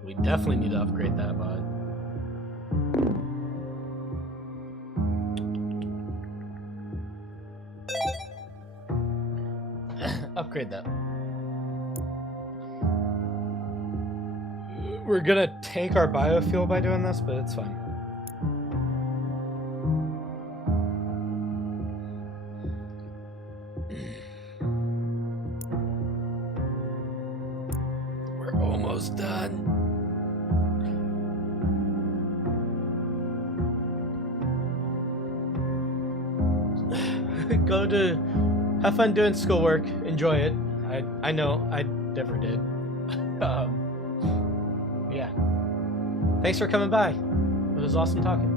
We definitely need to upgrade that bot. Upgrade that. We're gonna tank our biofuel by doing this, but it's fine. We're almost done. Go to have fun doing schoolwork. Enjoy it. I know I never did. Yeah. Thanks for coming by. It was awesome talking.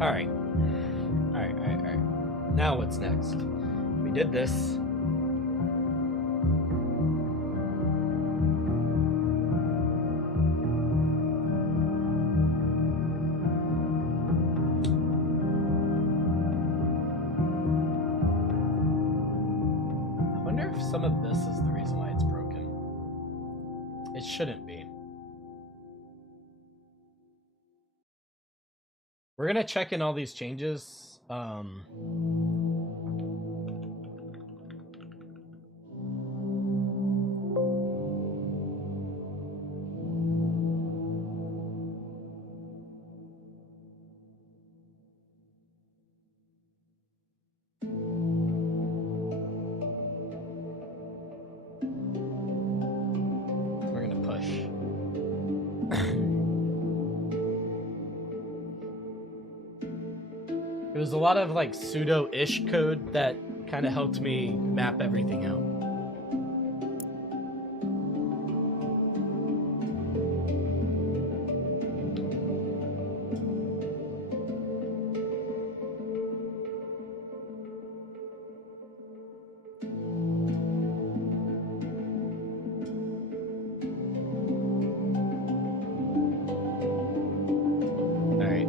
All right. Now what's next? We did this. I wonder if some of this is the reason why it's broken. It shouldn't be. We're gonna check in all these changes. We're gonna push. It was a lot of like pseudo-ish code that kind of helped me map everything out.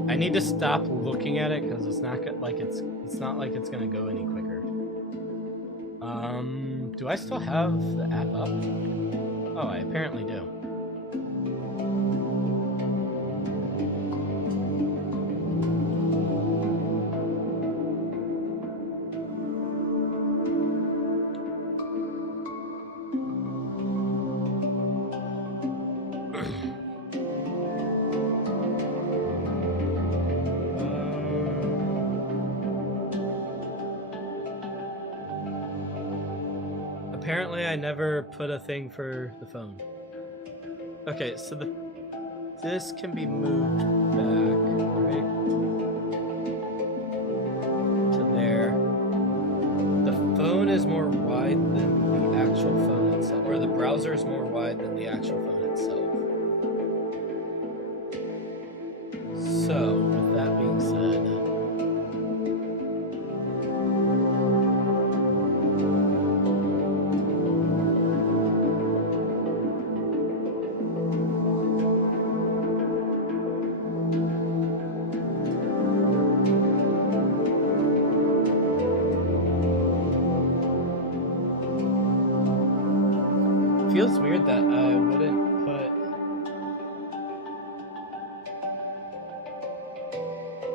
I need to stop looking at it because it's not like it's not like it's gonna go any quicker. Do I still have the app up? Oh, I apparently do. Apparently I never put a thing for the phone. Okay, so this can be moved back, right? To there. The phone is more wide than the actual phone itself, or the browser is more wide than the actual phone itself. So, with that being said,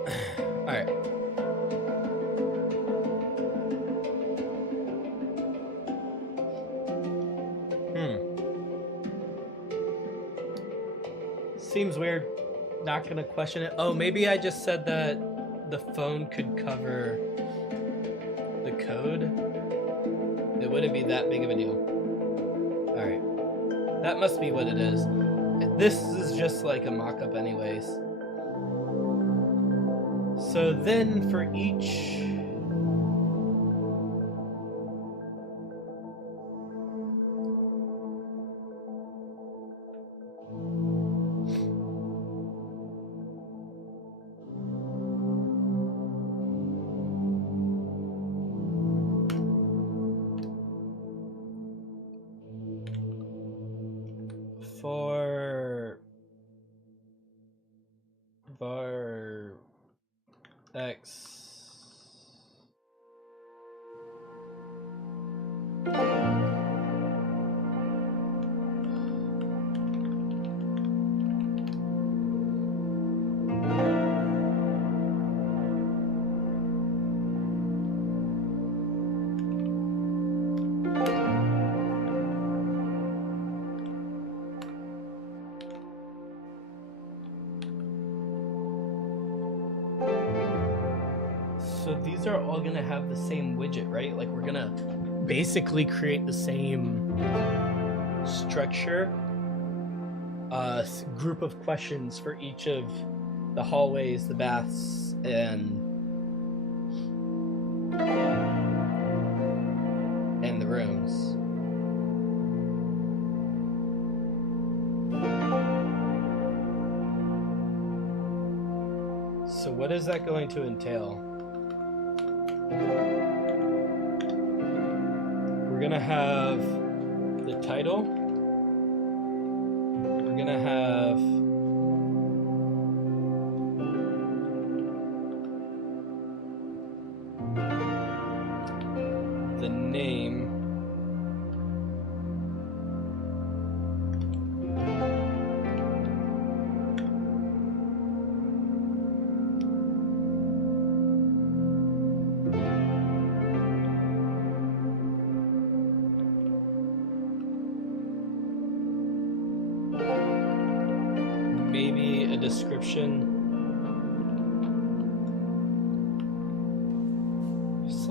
All right. Seems weird. Not gonna question it. Oh, maybe I just said that the phone could cover the code. It wouldn't be that big of a deal. All right. That must be what it is. This is just like a mock-up anyways. So then for each... for var x So these are all gonna have the same widget, right? Like we're gonna basically create the same structure, group of questions for each of the hallways, the baths, and the rooms. So what is that going to entail? We're gonna have the title. We're gonna have the name. Maybe a description /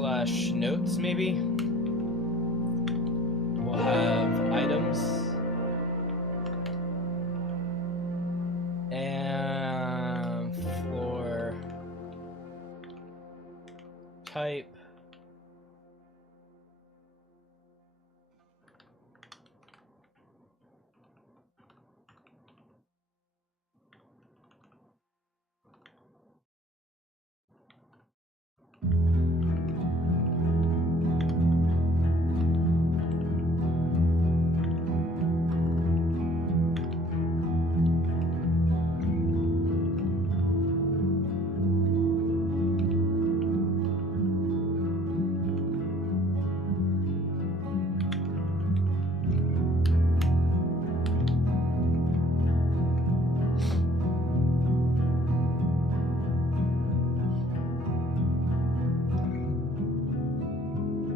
notes, maybe. We'll have items and floor type.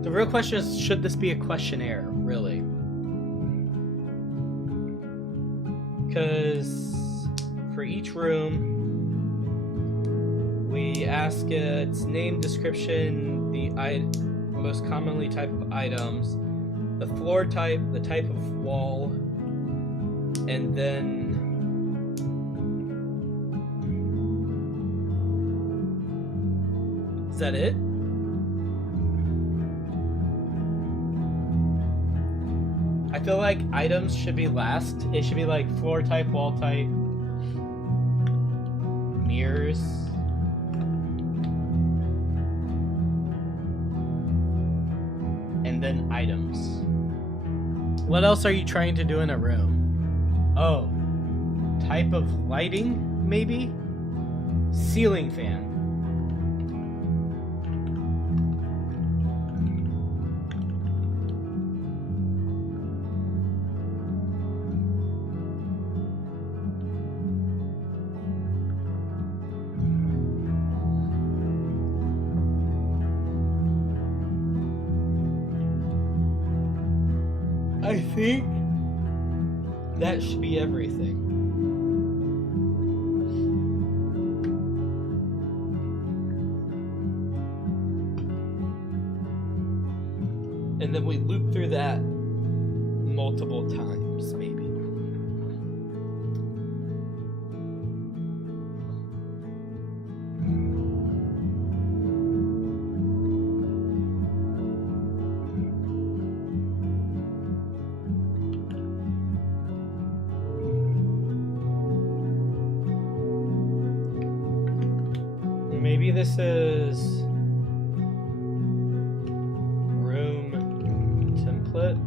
The real question is, should this be a questionnaire, really? Because for each room, we ask its name, description, the most commonly type of items, the floor type, the type of wall, and then is that it? I feel like items should be last. It should be like floor type, wall type, mirrors. And then items. What else are you trying to do in a room? Oh, type of lighting, maybe? Ceiling fan. think that should be everything. And then we loop through that multiple times, maybe. Maybe this is room template.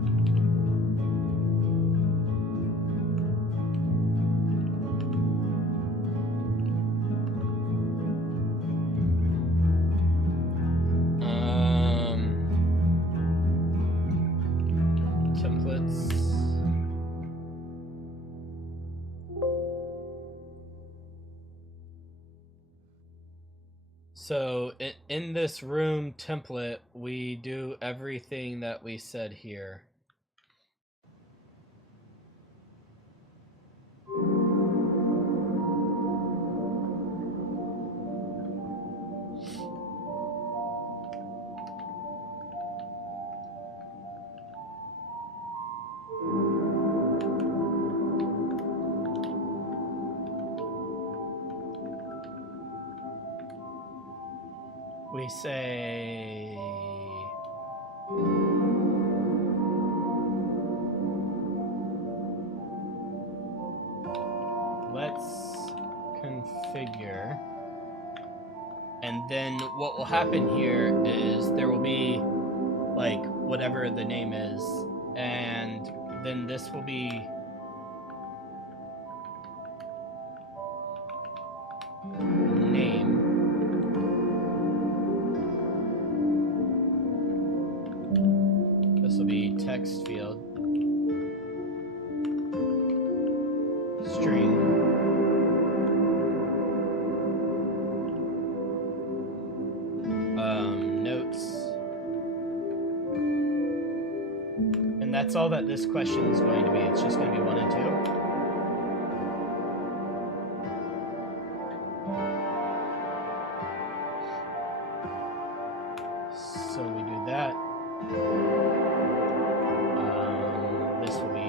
Templates. So in this room template, we do everything that we said here. We say let's configure, and then what will happen here is there will be like whatever the name is, and then this will be name. This will be text field, string, notes, and that's all that this question is going to be. It's just going to be 1 and 2. So we do that. This will be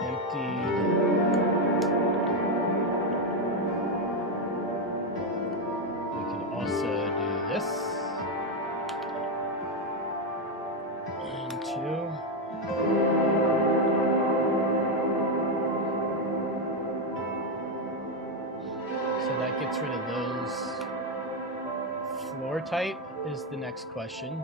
emptied. We can also do this. And 2. So that gets rid of those. Floor type is the next question.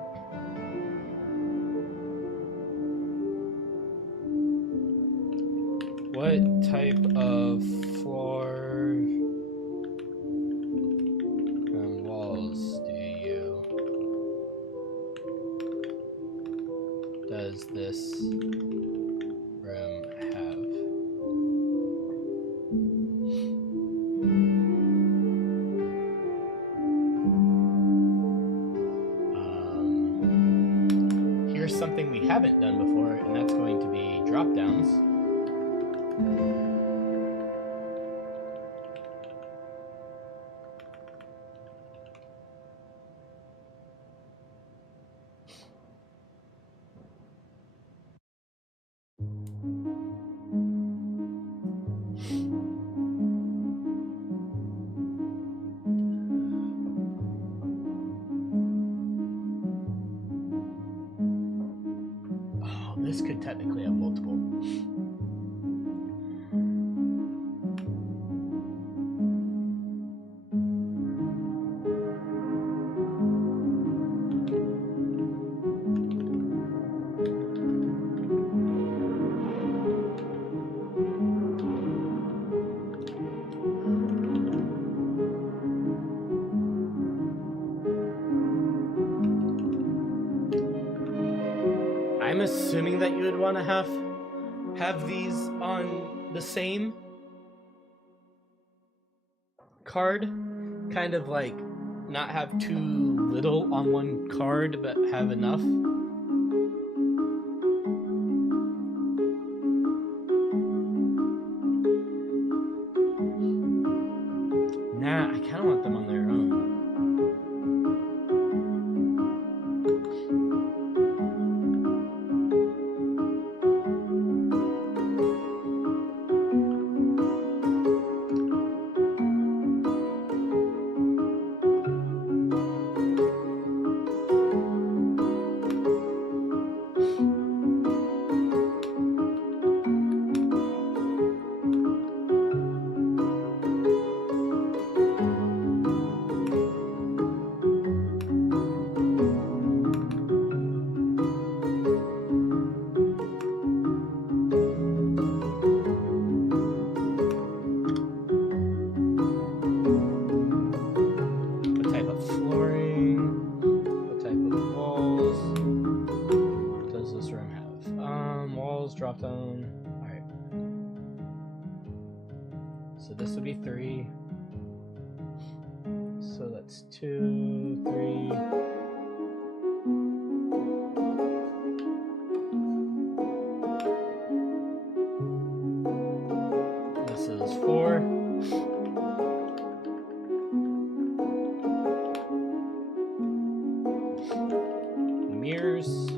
What type of floor and walls does this room have? Here's something we haven't done before, and that's going to be drop downs. This could technically have multiple. I'm assuming that you would want to have these on the same card, kind of like not have too little on one card, but have enough. Nah, I kind of want them on their own. Drop down. Alright. So this would be 3. So that's 2, 3. This is 4. Mirrors.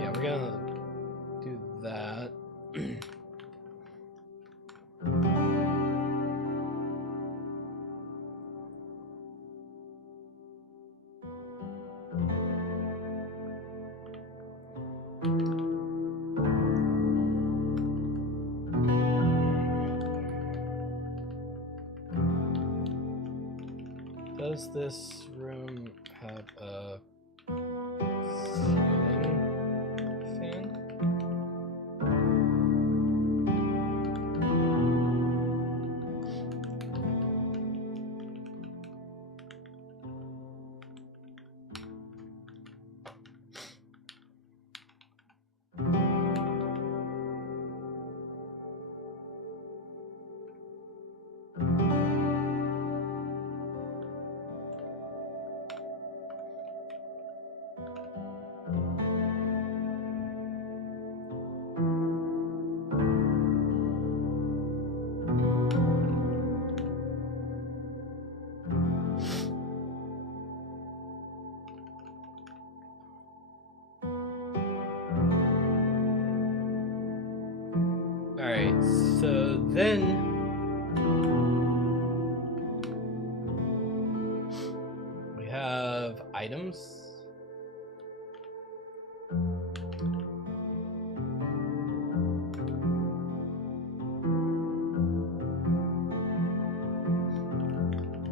Yeah, we're gonna do that. Does this room have a ceiling fan? Alright, so then we have items.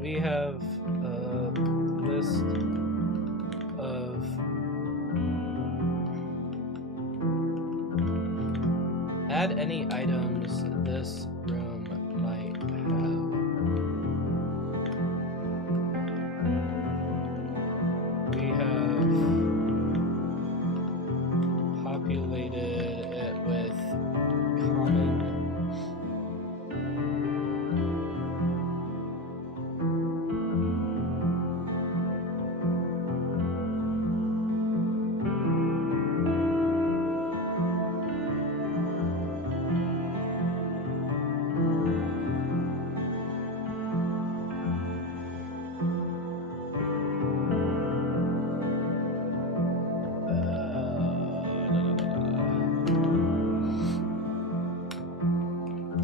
We have a list of add any items this room might have. We have populated it with common.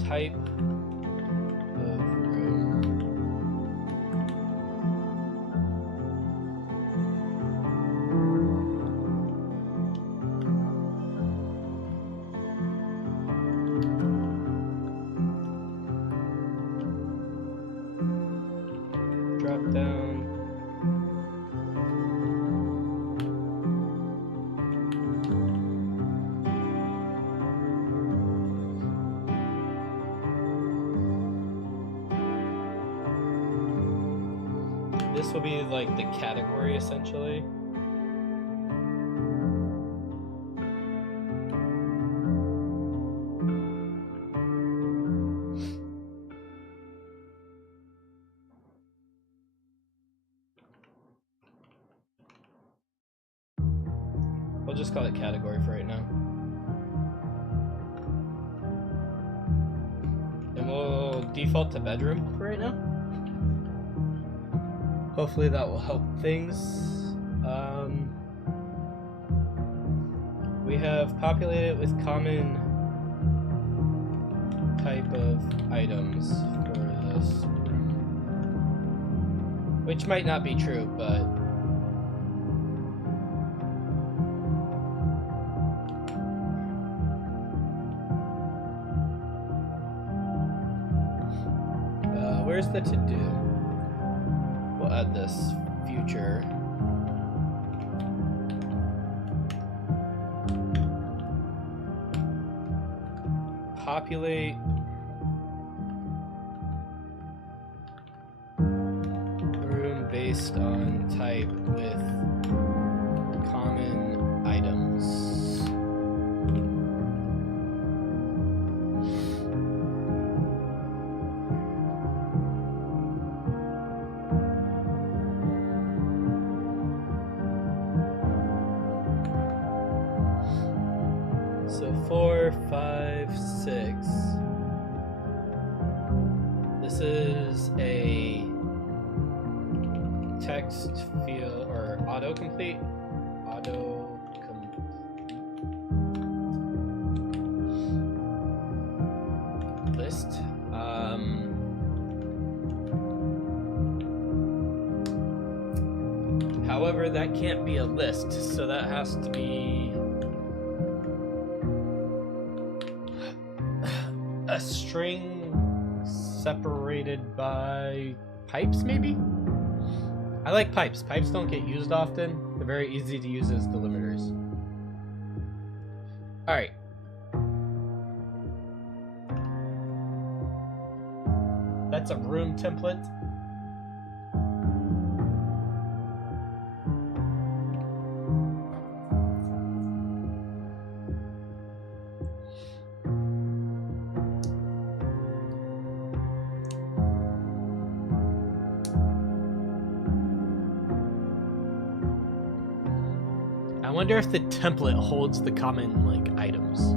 type of room. Drop down. This will be like the category essentially. We'll just call it category for right now. And we'll default to bedroom for right now. Hopefully that will help things. We have populated with common type of items for this room. Which might not be true, but where's the to-do? We'll add this future. Populate room based on type with common items. So 4, 5, 6. This is a text field or autocomplete. List. However, that can't be a list, so that has to be a string separated by pipes, maybe? I like pipes. Pipes don't get used often. They're very easy to use as delimiters. Alright. That's a room template. I wonder if the template holds the common, like, items.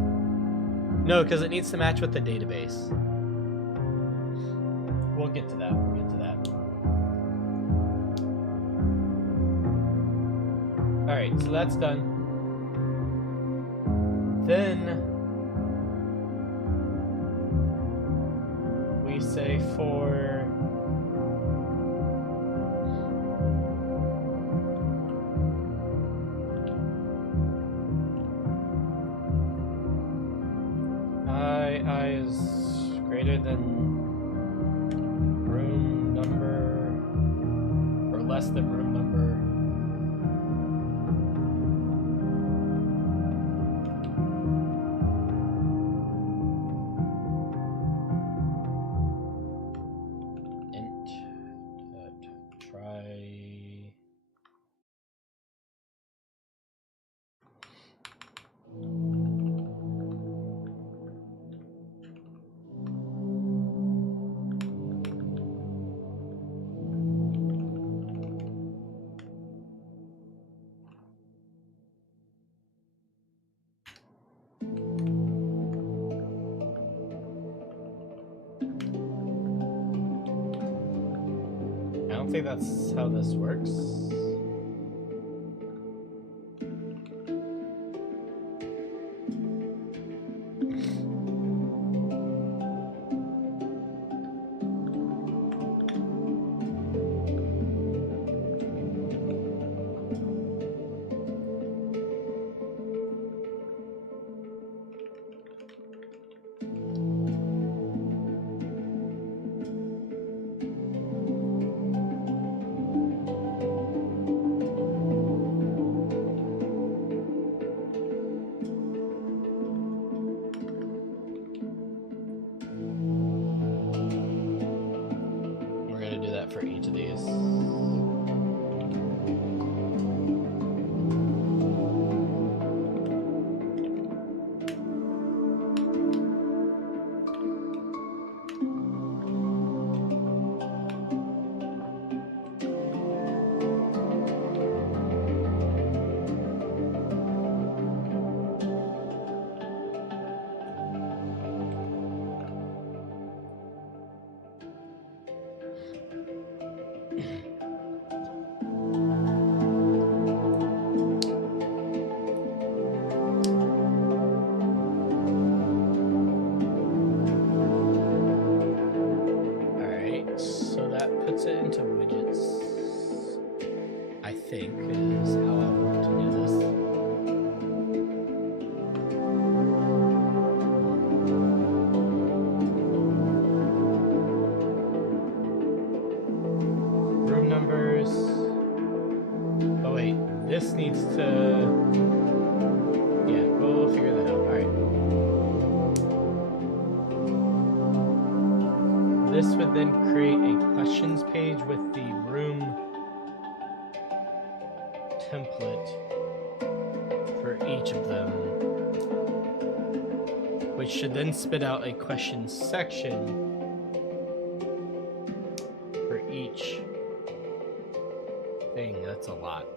No, because it needs to match with the database. We'll get to that. We'll get to that. Alright, so that's done. Then we say for I is greater than room number or less than room number. Int try. I don't think that's how this works. needs to... Yeah, we'll figure that out. Alright. This would then create a questions page with the room template for each of them, which should then spit out a questions section for each thing. That's a lot.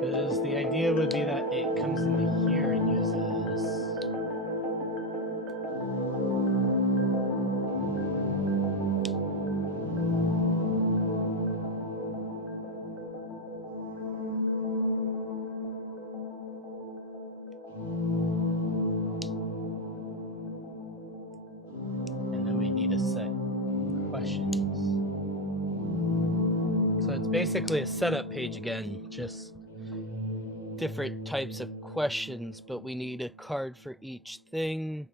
Because the idea would be that it comes into here and uses... basically a setup page again, just different types of questions, but we need a card for each thing.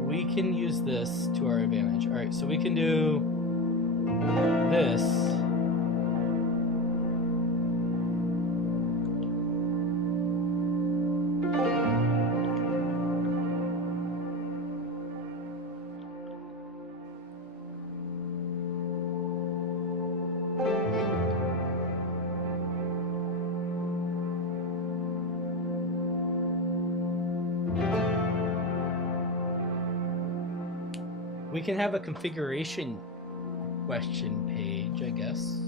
We can use this to our advantage. All right, so we can do this. We can have a configuration question page, I guess.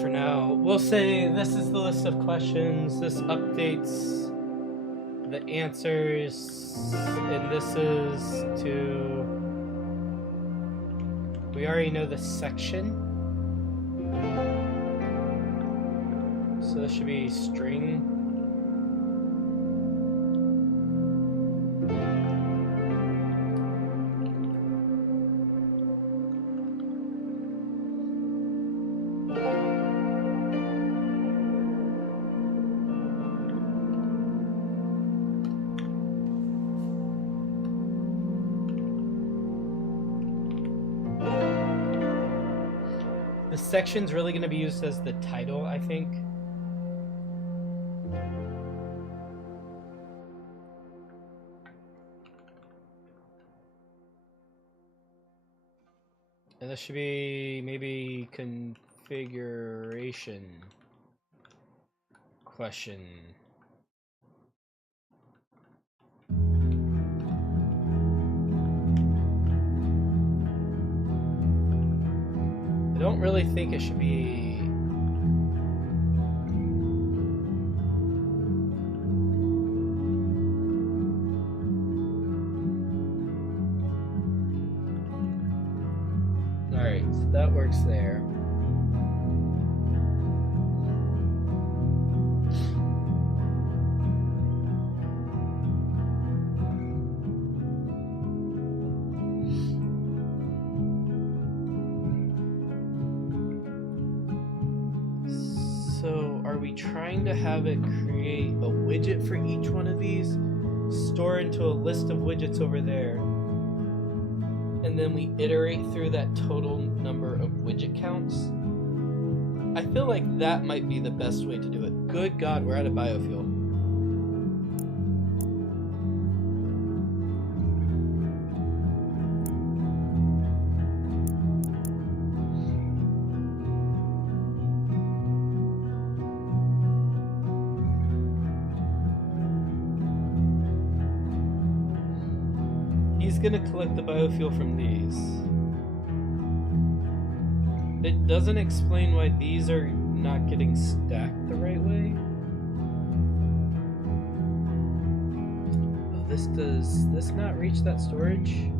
For now, we'll say this is the list of questions, this updates the answers, and this is to... We already know the section, so this should be string. The section's really going to be used as the title, I think. And this should be maybe configuration question. I don't really think it should be... Alright, so that works there. So are we trying to have it create a widget for each one of these, store into a list of widgets over there, and then we iterate through that total number of widget counts? I feel like that might be the best way to do it. Good God, we're out of biofuel. He's gonna collect the biofuel from these. It doesn't explain why these are not getting stacked the right way. Does this not reach that storage?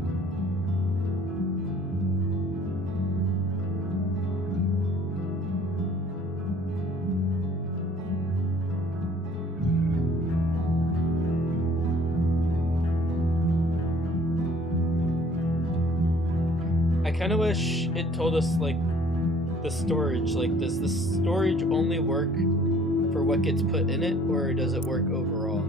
I kind of wish it told us, like, the storage. Like, does the storage only work for what gets put in it, or does it work overall?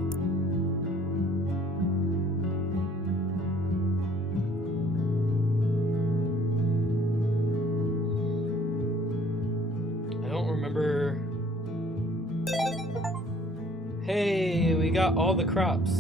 I don't remember. Hey, we got all the crops.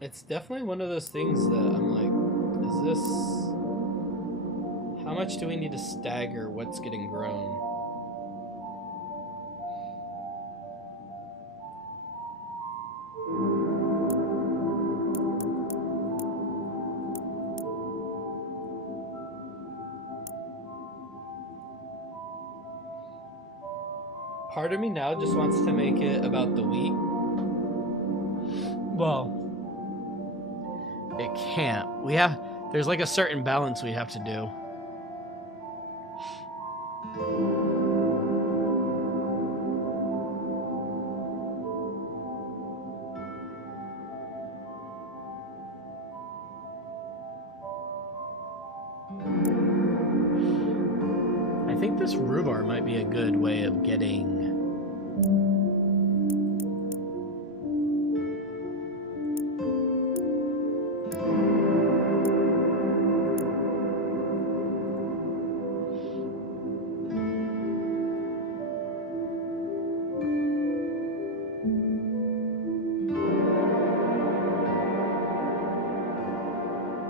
It's definitely one of those things that I'm like, is this... How much do we need to stagger what's getting grown? Part of me now just wants to make it about the wheat. Well, it can't. There's like a certain balance we have to do. I think this rhubarb might be a good way of getting...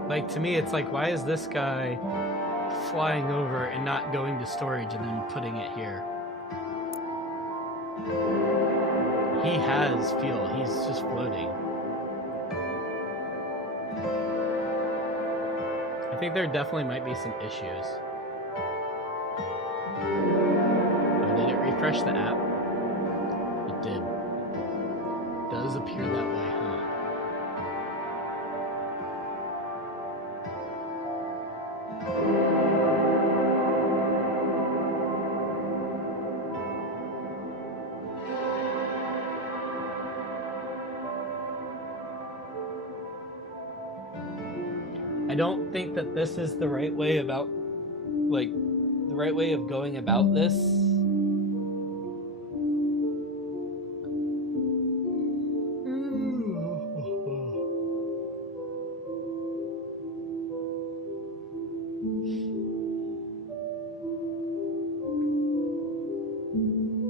Like, to me, it's like, why is this guy flying over and not going to storage and then putting it here? He has fuel. He's just floating. I think there definitely might be some issues. Oh, did it refresh the app? It did. It does appear that way, huh? I don't think that this is the right way about, like, the right way of going about this.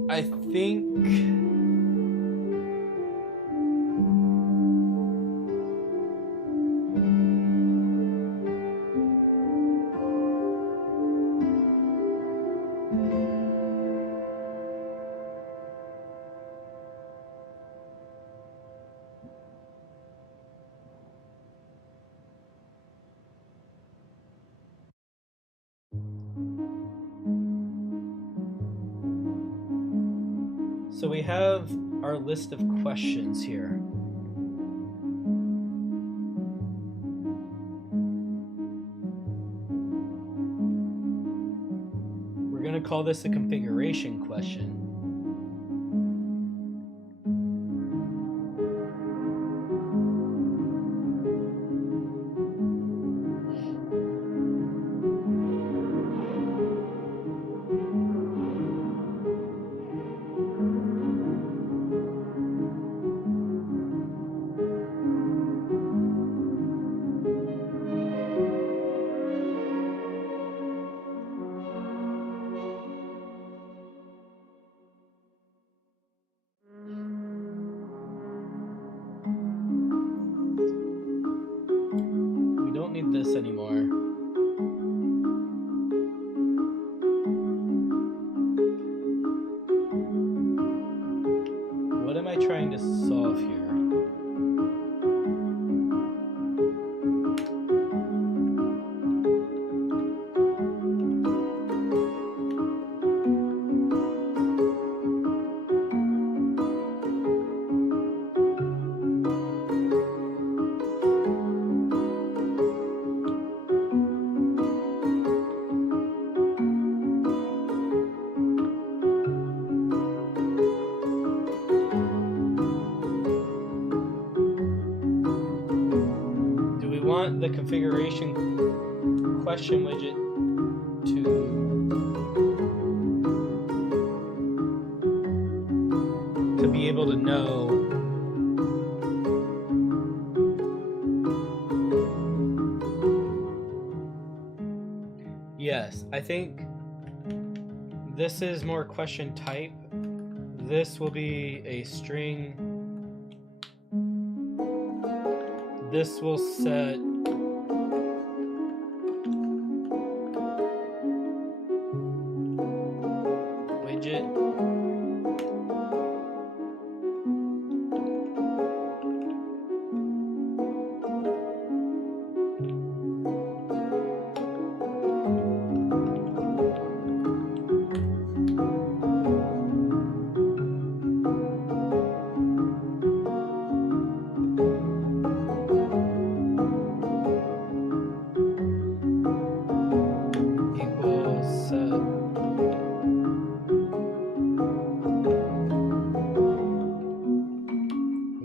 I think... So we have our list of questions here. We're going to call this a configuration question. trying to solve here? The configuration question widget to be able to know yes, I think this is more question type. This will be a string. This will set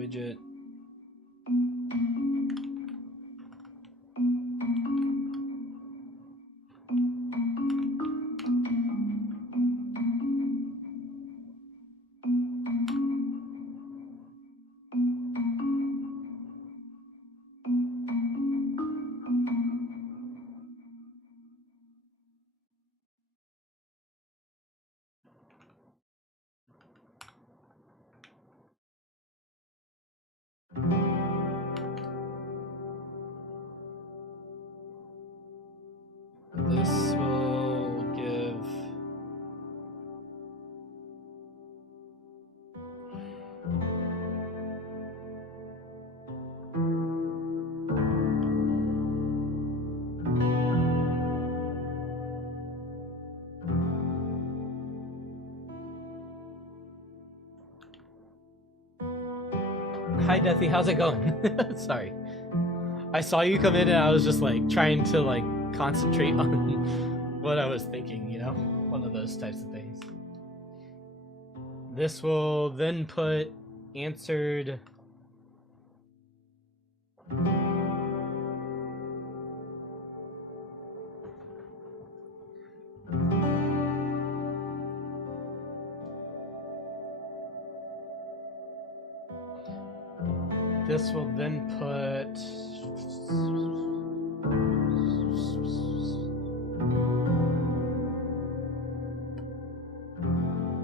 widget. This will give Hi Deathy, how's it going? Sorry. I saw you come in and I was just like trying to like concentrate on what I was thinking, you know? One of those types of things. This will then put answered this will then put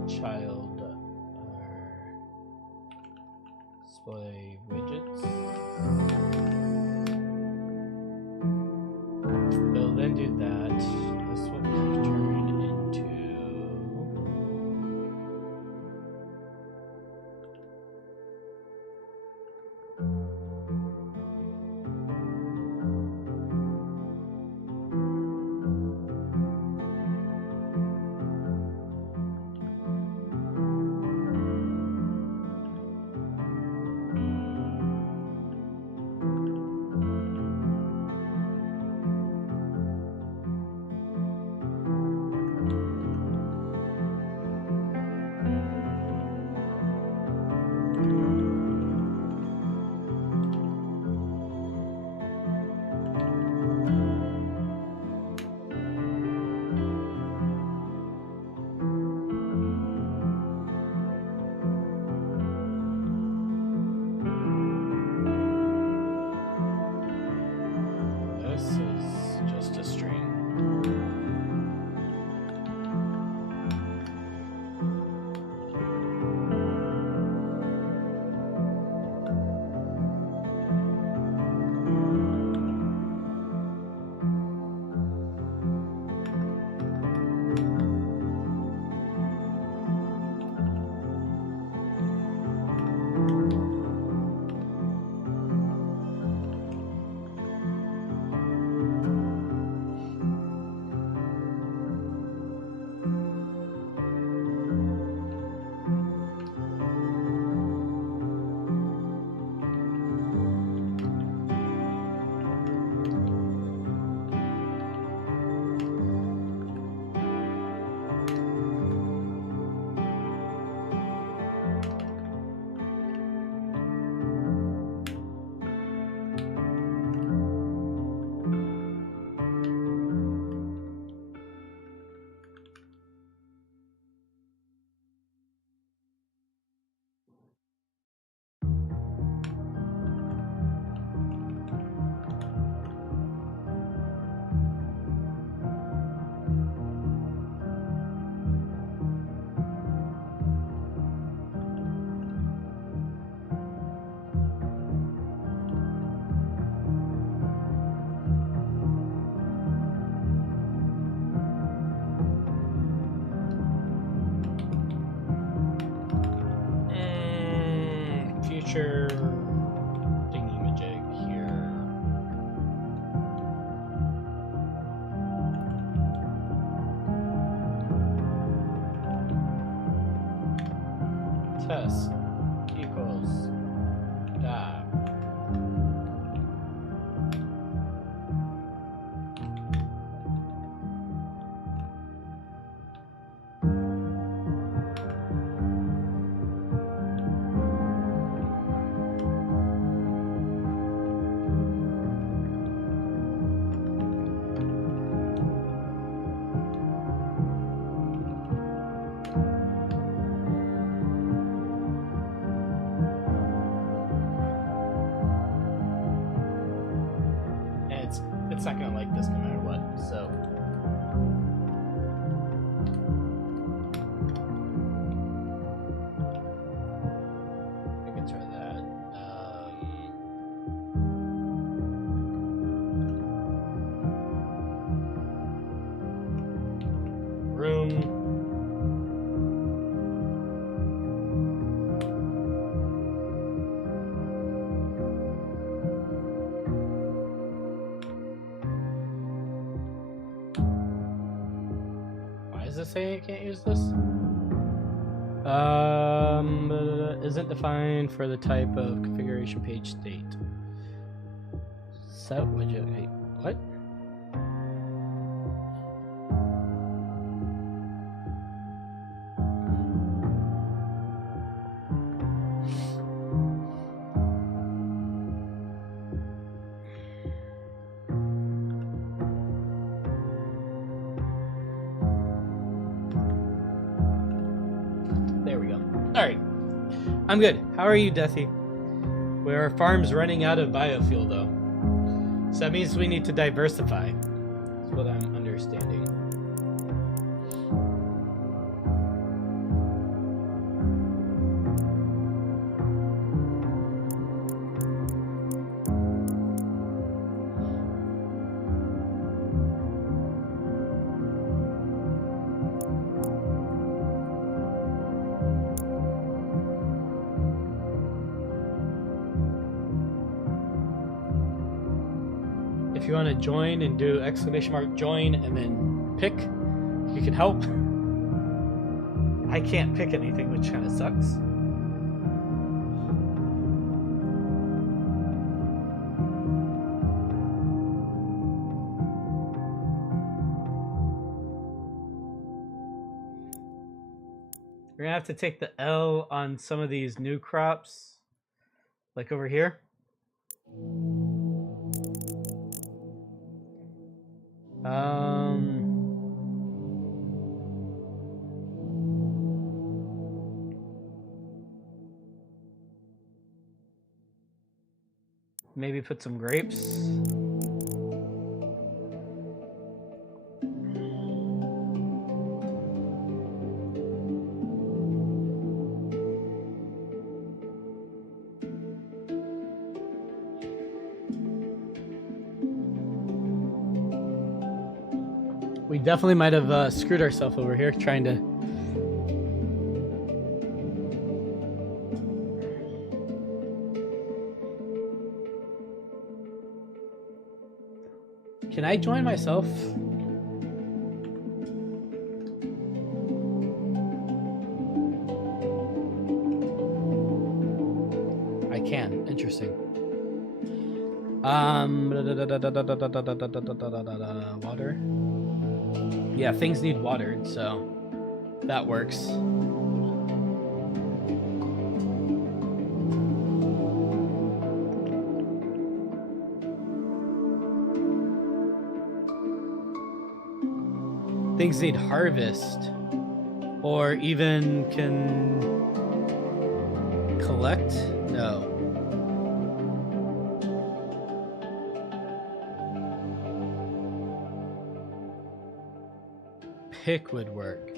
child display widgets. It'll then do that. This will turn into Future thingy-majig here. Test equals die. It's not gonna like this no matter what, so. I can try that. Room. Is it saying I can't use this? Isn't defined for the type of configuration page state. Set widget. Wait, what? Alright. I'm good. How are you, Deathy? Our farm's running out of biofuel, though. So that means we need to diversify. That's what I'm understanding. If you want to join and do ! join and then pick, you can help. I can't pick anything, which kind of sucks. We're gonna have to take the L on some of these new crops, like over here. Maybe put some grapes. We definitely might have screwed ourselves over here trying to. Can I join myself? I can. Interesting. Water. Yeah, things need watered, so that works. Things need harvest, or even can collect? No. Pick would work.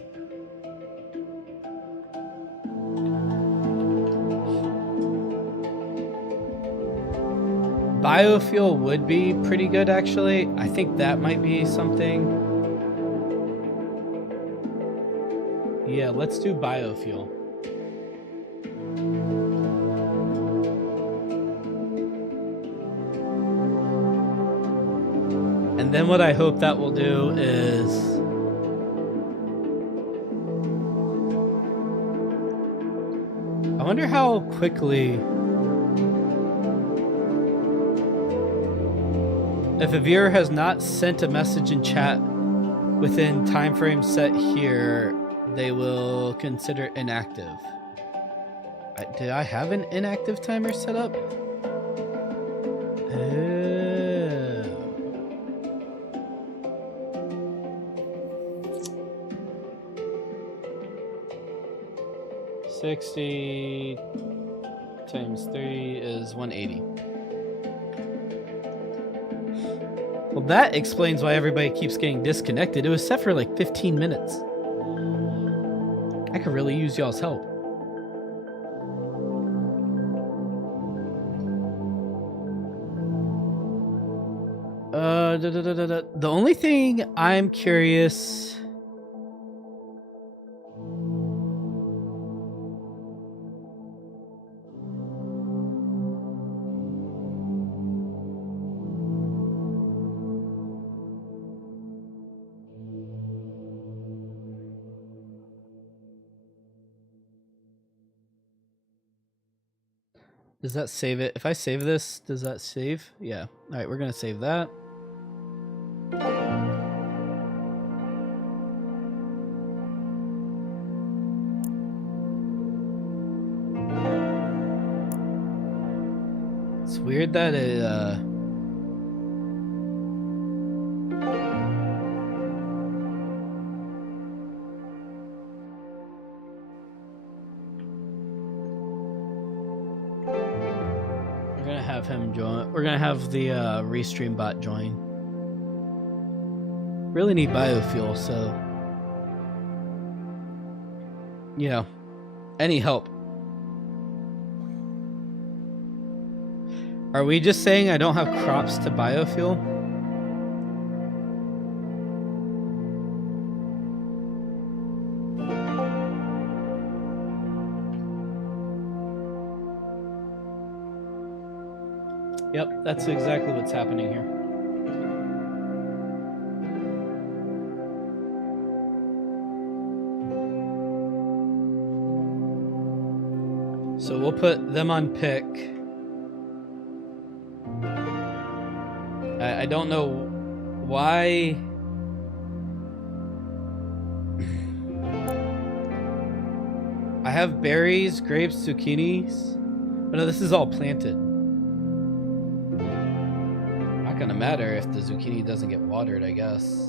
Biofuel would be pretty good, actually. I think that might be something. Yeah, let's do biofuel. And then what I hope that will do is I wonder how quickly, if a viewer has not sent a message in chat within time frame set here, they will consider inactive. Did I have an inactive timer set up? Oh. 60 times 3 is 180. Well, that explains why everybody keeps getting disconnected. It was set for like 15 minutes. I could really use y'all's help. The only thing I'm curious... Does that save it? If I save this, does that save? Yeah. All right, we're going to save that. It's weird that it... We're going to have him join. We're going to have the Restream bot join. Really need biofuel, so... You know, any help. Are we just saying I don't have crops to biofuel? Yep, that's exactly what's happening here. So we'll put them on pick. I don't know why. I have berries, grapes, zucchinis. But no, this is all planted. Not gonna matter if the zucchini doesn't get watered, I guess.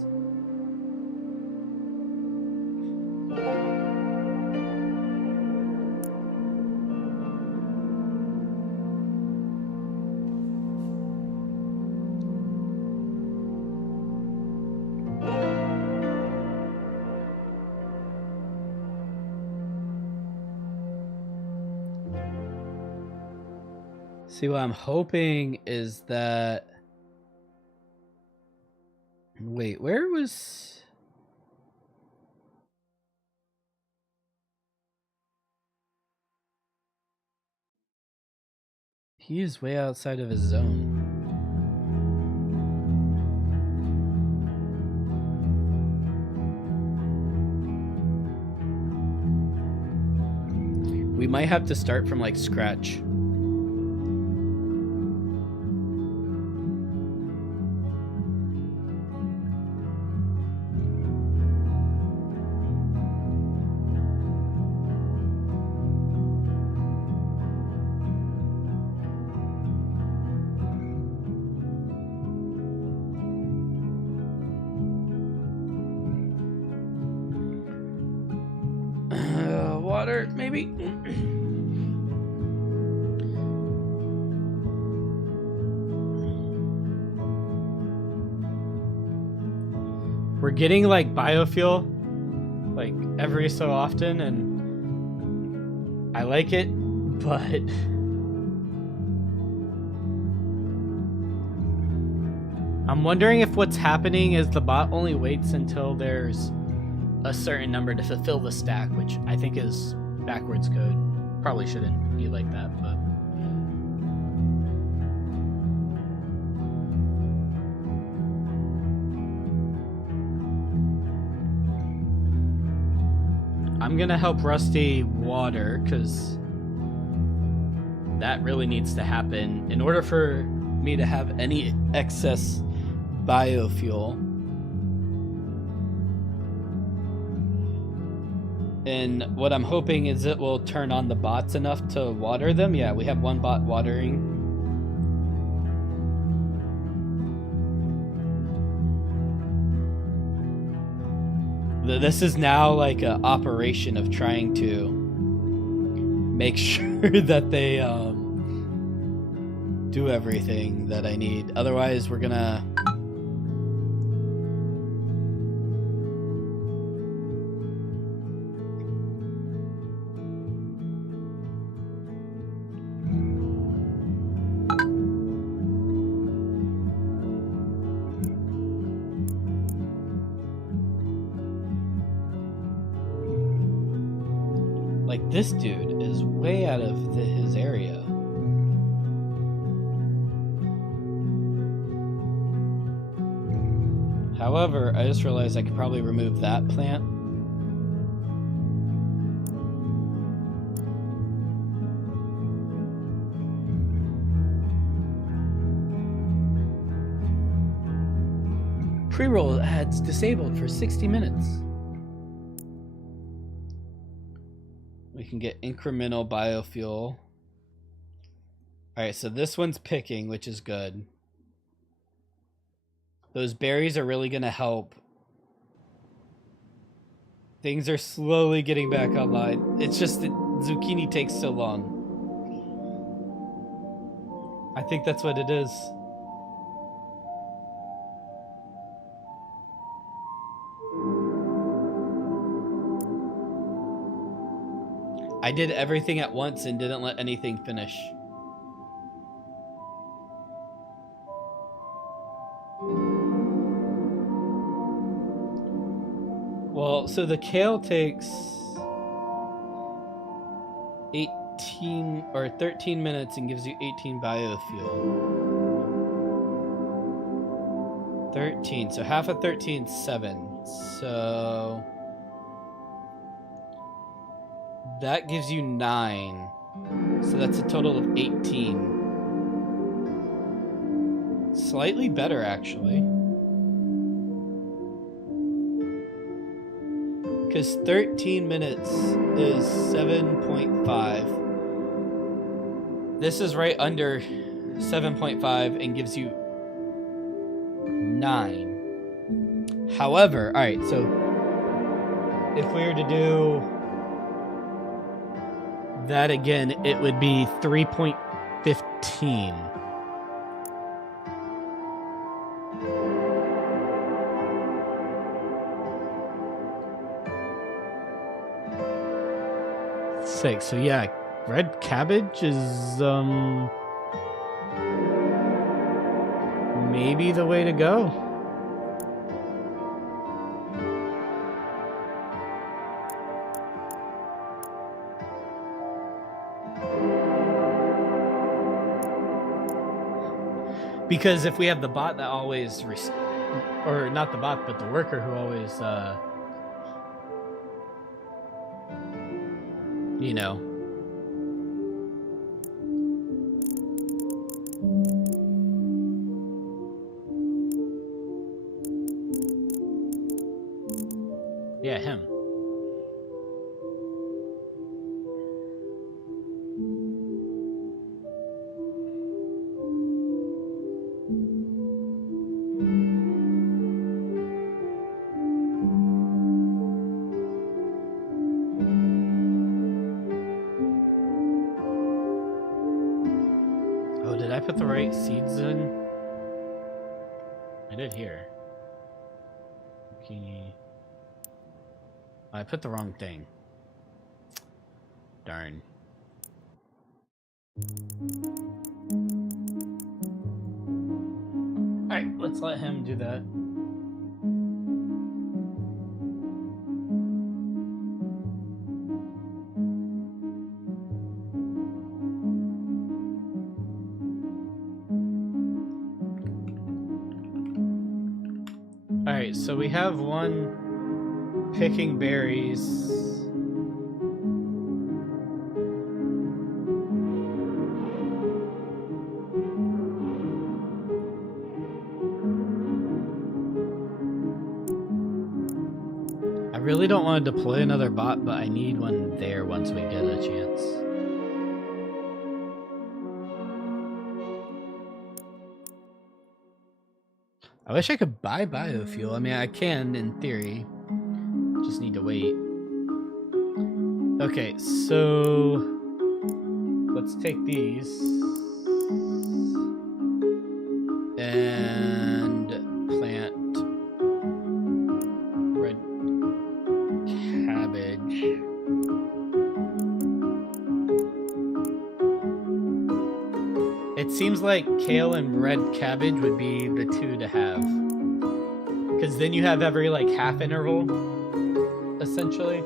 See, what I'm hoping is that... Wait, where was... He is way outside of his zone. might have to start from like scratch. Water, maybe. We're getting like biofuel like every so often, and I like it, but I'm wondering if what's happening is the bot only waits until there's a certain number to fulfill the stack, which I think is backwards code. Probably shouldn't be like that, but I'm gonna help Rusty water because that really needs to happen in order for me to have any excess biofuel. And what I'm hoping is it will turn on the bots enough to water them. Yeah, we have one bot watering. This is now like an operation of trying to make sure that they do everything that I need. Otherwise, we're gonna... Like, this dude is way out of his area. However, I just realized I could probably remove that plant. Pre-roll ads disabled for 60 minutes. We can get incremental biofuel. Alright, so this one's picking, which is good. Those berries are really going to help. Things are slowly getting back online. It's just that zucchini takes so long. I think that's what it is. I did everything at once and didn't let anything finish. Well, so the kale takes 18 or 13 minutes and gives you 18 biofuel. 13, so half of 13 is 7. So that gives you 9. So that's a total of 18. Slightly better, actually. Because 13 minutes is 7.5. This is right under 7.5 and gives you 9. However, alright, so if we were to do that again, it would be 3.15. So yeah, red cabbage is maybe the way to go. Because if we have the bot that always or not the bot, but the worker who always you know, him. Oh, did I put the right seeds in? I did here. Okay. I put the wrong thing. Darn. Alright, let's let him do that. Alright, so we have one picking berries. I really don't want to deploy another bot, but I need one there once we get a chance. I wish I could buy biofuel. I mean, I can in theory. Just need to wait. Okay, so let's take these and plant red cabbage. It seems like kale and red cabbage would be the two to have. Because then you have every like half interval, essentially.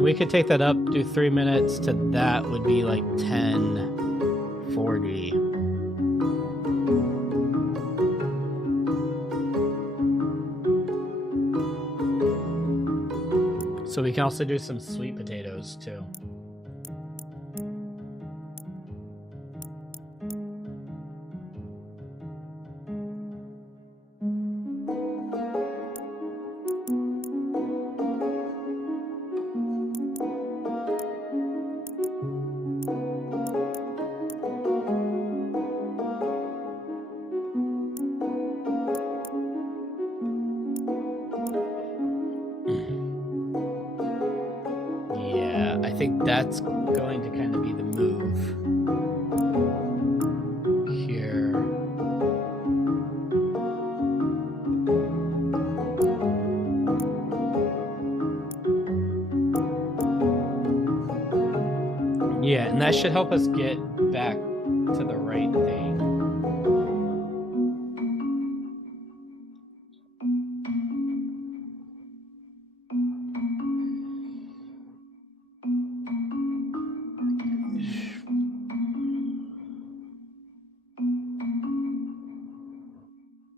We could take that up, do 3 minutes to that would be like 10:40. So we can also do some sweet potatoes too. I think that's going to kind of be the move here. Yeah, and that should help us get back to the right thing.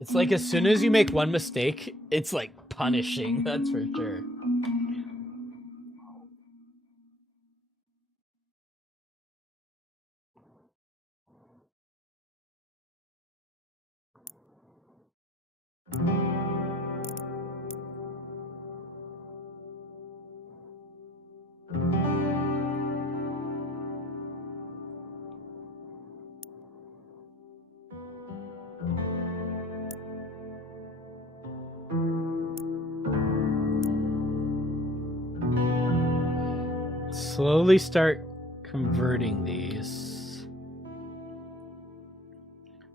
It's like as soon as you make one mistake, it's like punishing, that's for sure. Slowly start converting these.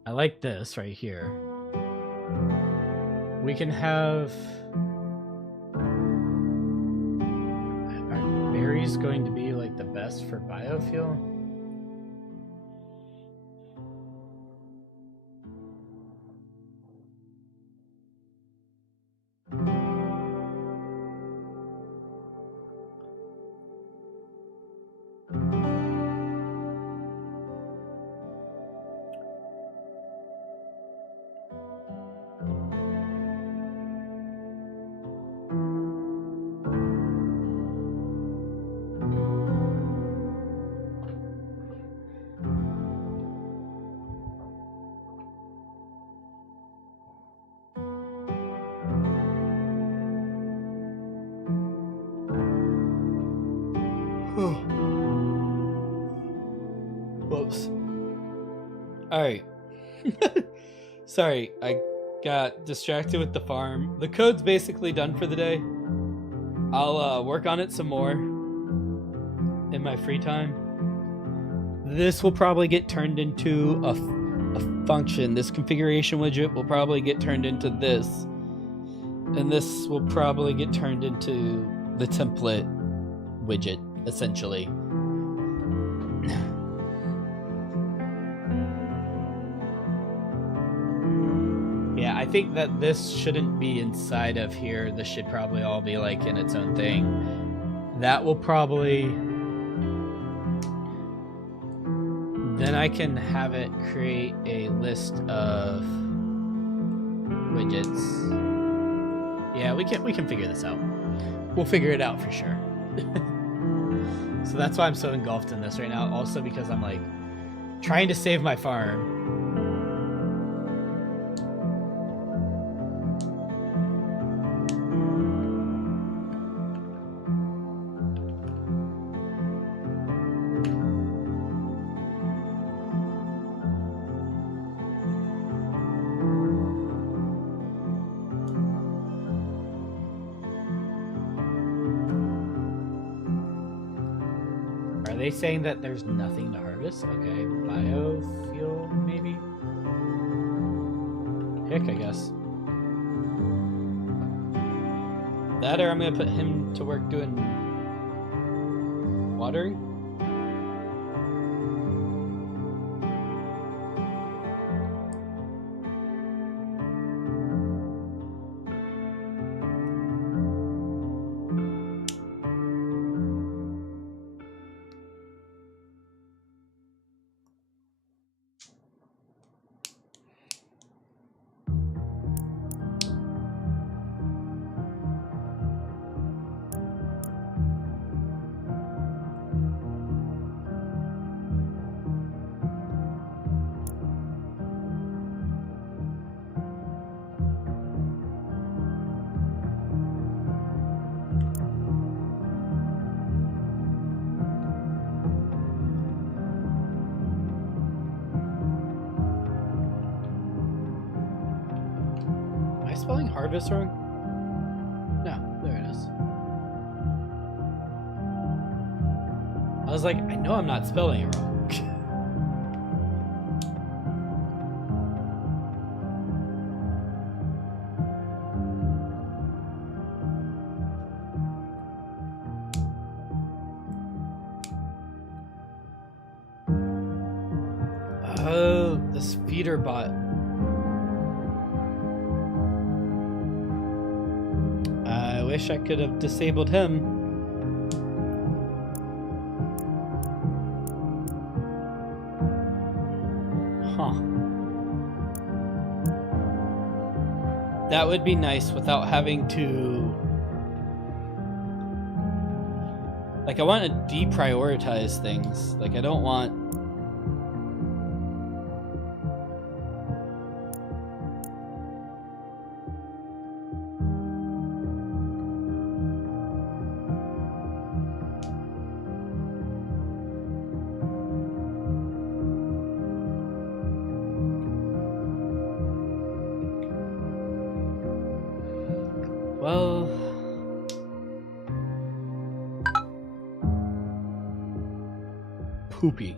I like this right here. We can have... Are berries going to be like the best for biofuel? goes. Alright. Sorry, I got distracted with the farm. The code's basically done for the day. I'll work on it some more in my free time. This will probably get turned into a function. This configuration widget will probably get turned into this. And this will probably get turned into the template widget, essentially. Yeah, I think that this shouldn't be inside of here. This should probably all be like in its own thing. That will probably... Then I can have it create a list of widgets. Yeah, we can figure this out. We'll figure it out for sure. So that's why I'm so engulfed in this right now. Also because I'm like trying to save my farm. Are they saying that there's nothing to harvest? Okay, biofuel maybe? Heck, I guess. That or I'm gonna put him to work doing watering? Spelling harvest wrong? No, there it is. I was like, I know I'm not spelling it wrong. Oh, this feeder bot. I wish I could have disabled him. Huh. That would be nice without having to... Like, I want to deprioritize things. Like, I don't want... Well... Poopy.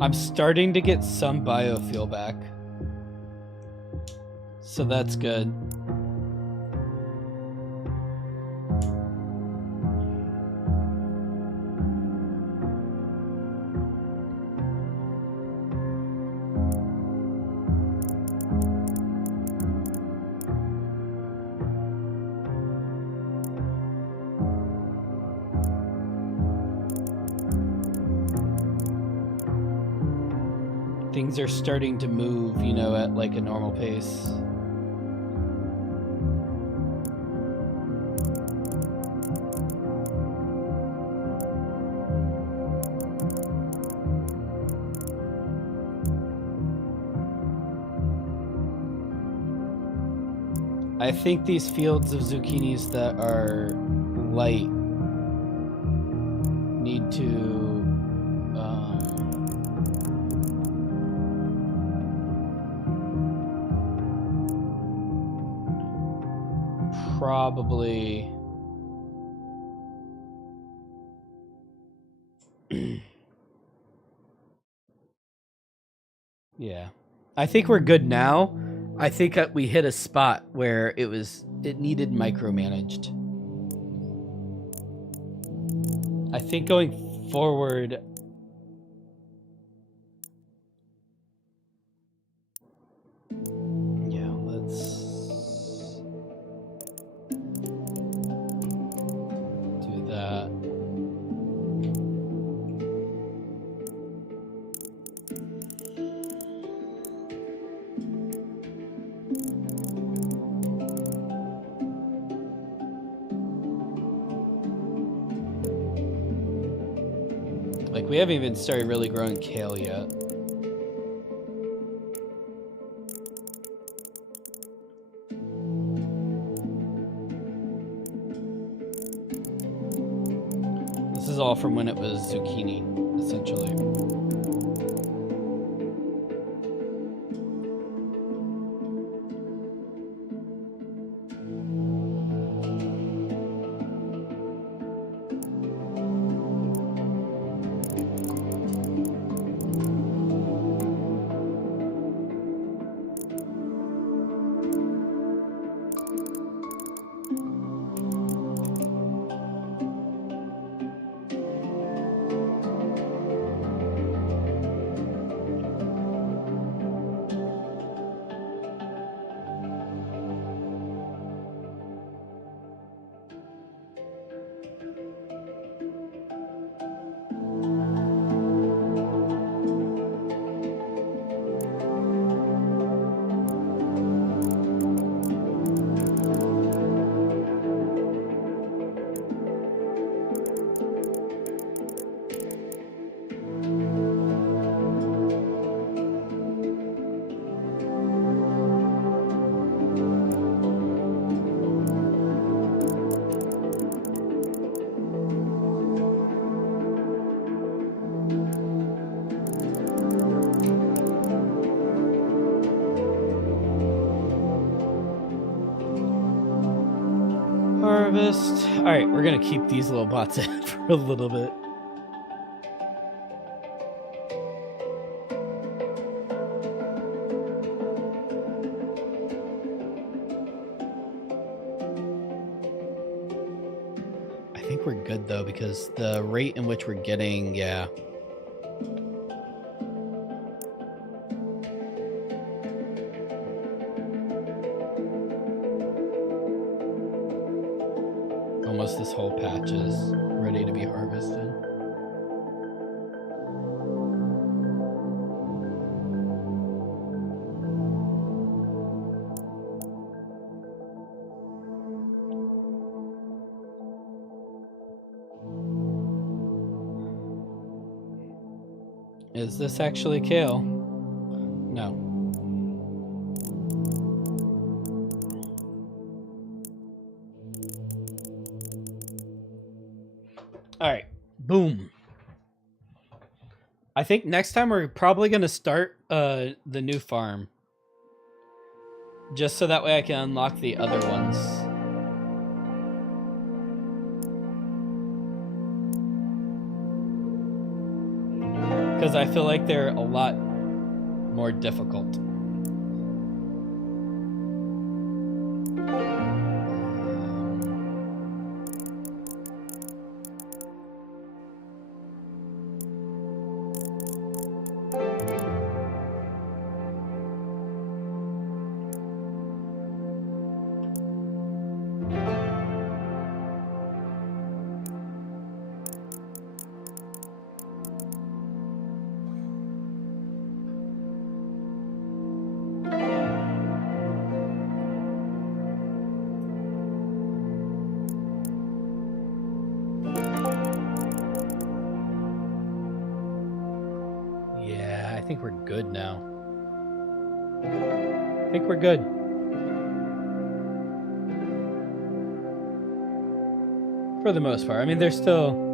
I'm starting to get some biofuel back. So that's good. Things are starting to move, you know, at like a normal pace. I think these fields of zucchinis that are light need to probably yeah. I think we're good now. I think that we hit a spot where it needed micromanaged. I think going forward, yeah, let's do that. Like, we haven't even started really growing kale yet. This is all from when it was zucchini, essentially. Harvest. All right, we're gonna keep these little bots in for a little bit. I think we're good though, because the rate in which we're getting, yeah. Almost this whole patch is ready to be harvested. Is this actually kale? No. All right, boom. I think next time we're probably going to start the new farm. Just so that way I can unlock the other ones. Because I feel like they're a lot more difficult. I think we're good now. I think we're good. For the most part. I mean, there's still...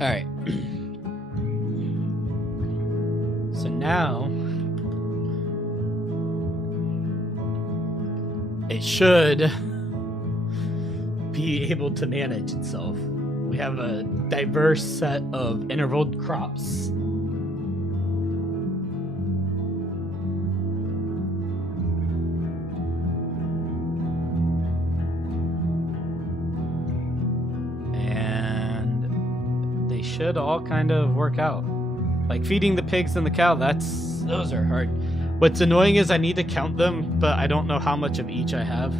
All right. So now it should be able to manage itself. We have a diverse set of interval crops. Should all kind of work out. Like feeding the pigs and the cow, those are hard. What's annoying is I need to count them, but I don't know how much of each I have.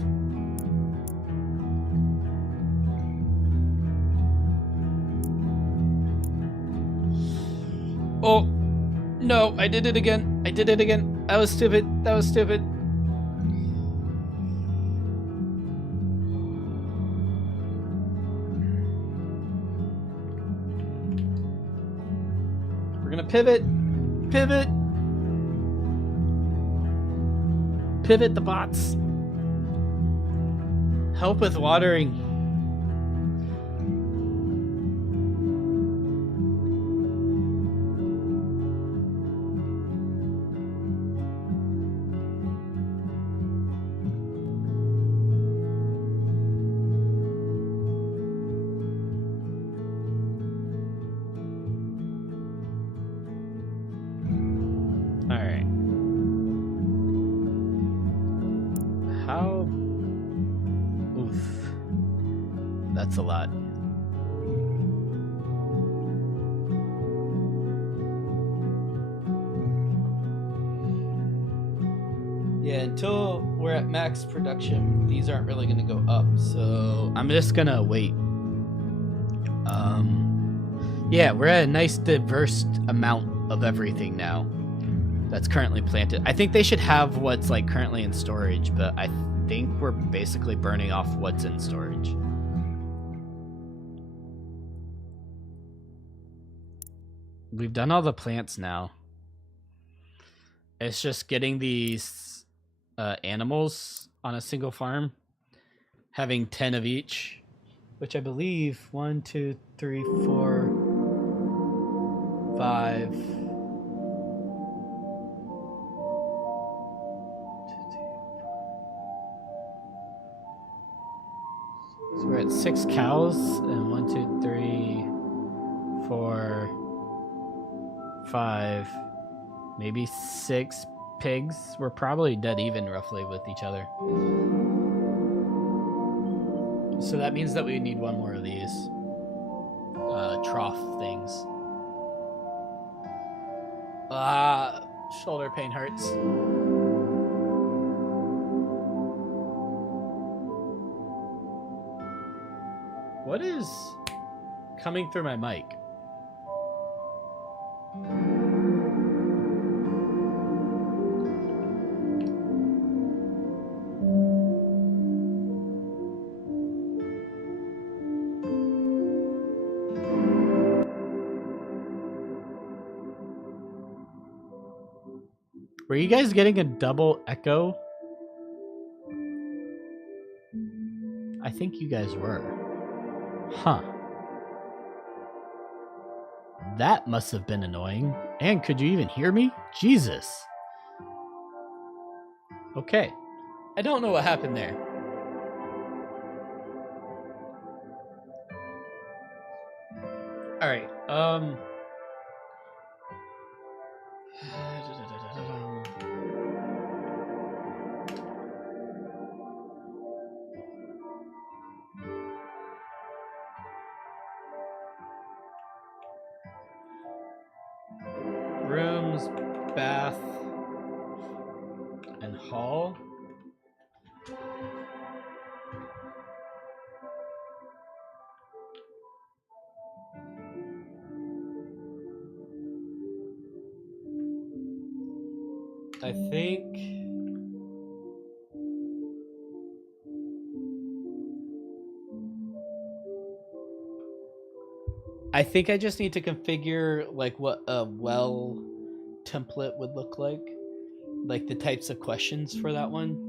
Oh, no, I did it again. I did it again. That was stupid. That was stupid. We're gonna pivot. Pivot. Pivot the bots. Help with watering. That's a lot. Yeah, until we're at max production, these aren't really going to go up. So I'm just going to wait. Yeah, we're at a nice diverse amount of everything now that's currently planted. I think they should have what's like currently in storage, but I think we're basically burning off what's in storage. We've done all the plants now. It's just getting these animals on a single farm, having 10 of each, which I believe 1, 2, 3, 4, 5. So we're at 6 cows and 1, 2, 3, 4, 5, maybe 6 pigs. We're probably dead even roughly with each other. So that means that we need one more of these trough things. Shoulder pain hurts. What is coming through my mic? Were you guys getting a double echo? I think you guys were. Huh. That must have been annoying. And could you even hear me? Jesus. Okay. I don't know what happened there. All right. Rooms, bath, and hall. I think I just need to configure like what a well template would look like the types of questions for that one.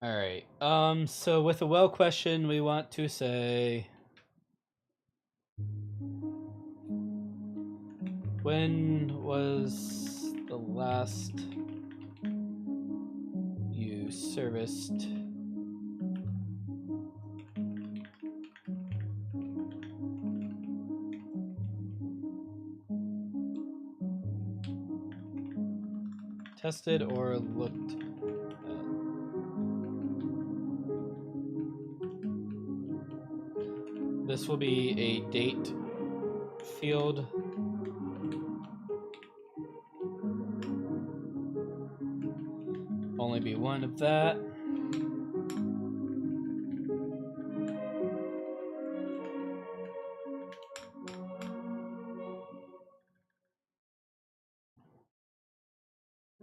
All right. So with a well question, we want to say, when was the last you serviced tested or looked at? This will be a date field. Only be one of that.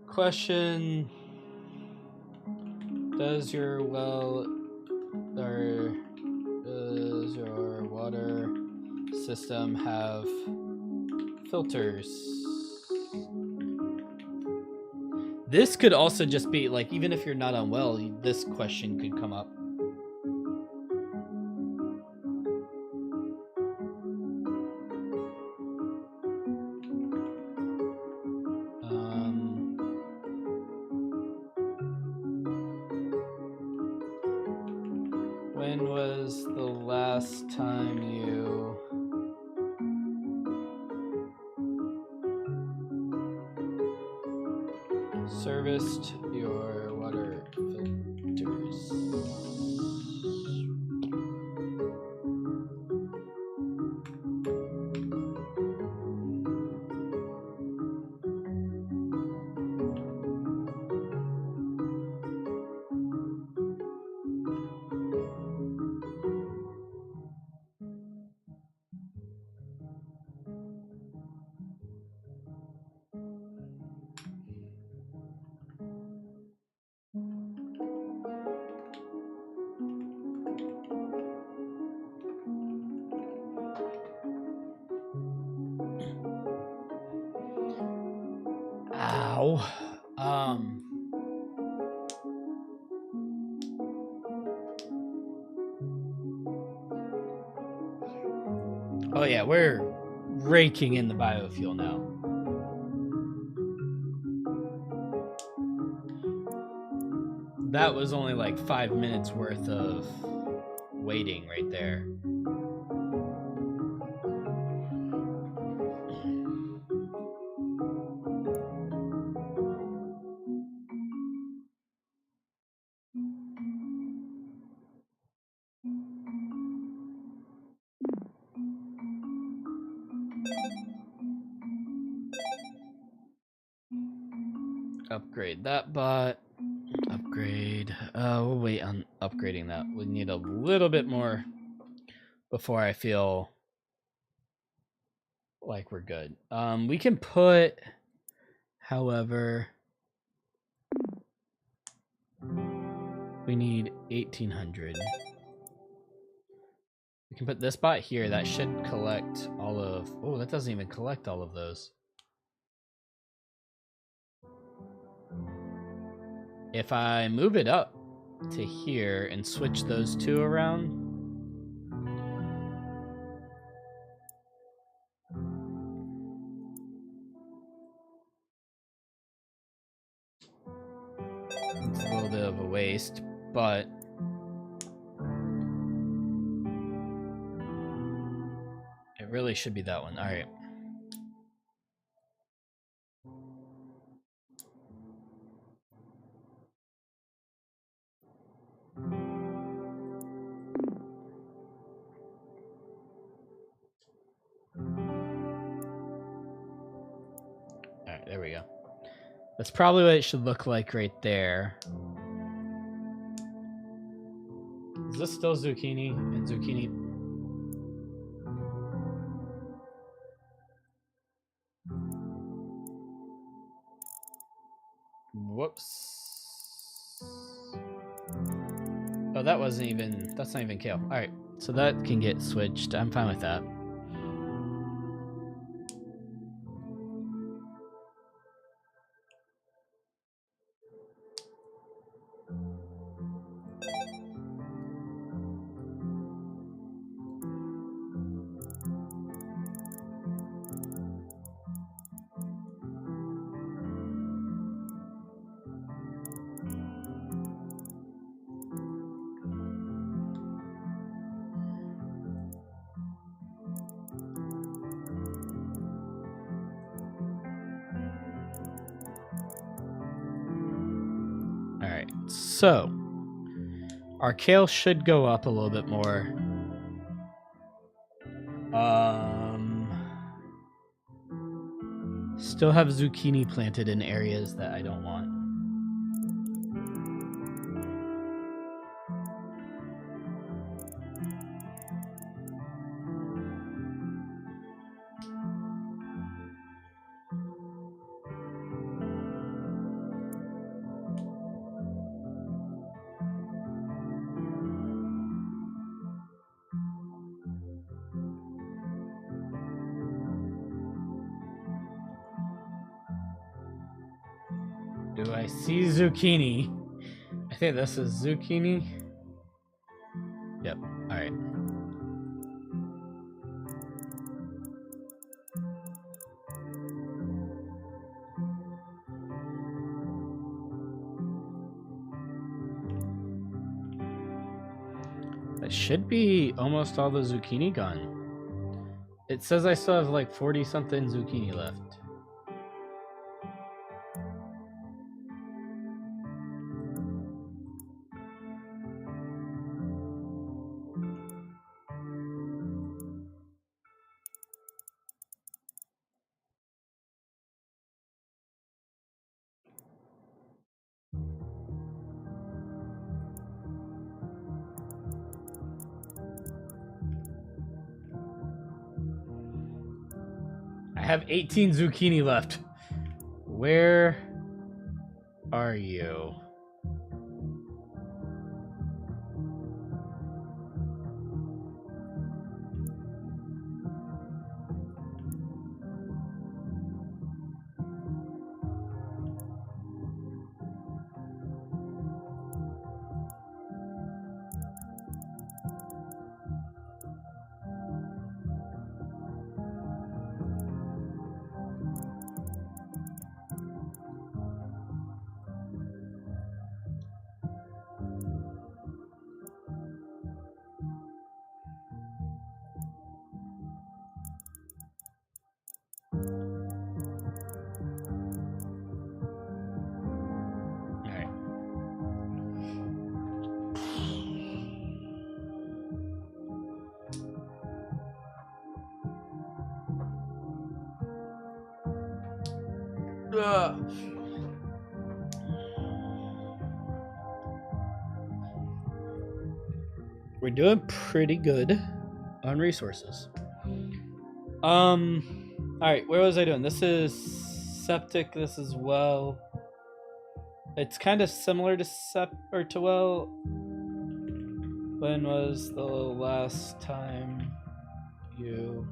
Question: does your well or does your water system have filters? This could also just be like, even if you're not on well, this question could come up. When was the last time you serviced your water filters? Ow. Oh yeah, we're raking in the biofuel now. That was only like 5 minutes worth of waiting right there. Upgrade that bot. Upgrade. We'll wait on upgrading that. We need a little bit more before I feel like we're good. We can put, however, we need 1800. We can put this bot here. That should collect all of... Oh, that doesn't even collect all of those. If I move it up to here and switch those two around... It's a little bit of a waste, but... It really should be that one. All right. All right, there we go. That's probably what it should look like right there. Is this still zucchini and zucchini? Whoops. Oh, that wasn't even, that's not even kale. All right, so that can get switched. I'm fine with that. So, our kale should go up a little bit more. Still have zucchini planted in areas that I don't want. Do I see zucchini? I think this is zucchini. Yep. All right. That should be almost all the zucchini gone. It says I still have like 40 something zucchini left. I have 18 zucchini left. Where are you? We're doing pretty good on resources. All right, where was I doing? This is septic. This is well. It's kind of similar to to well. When was the last time you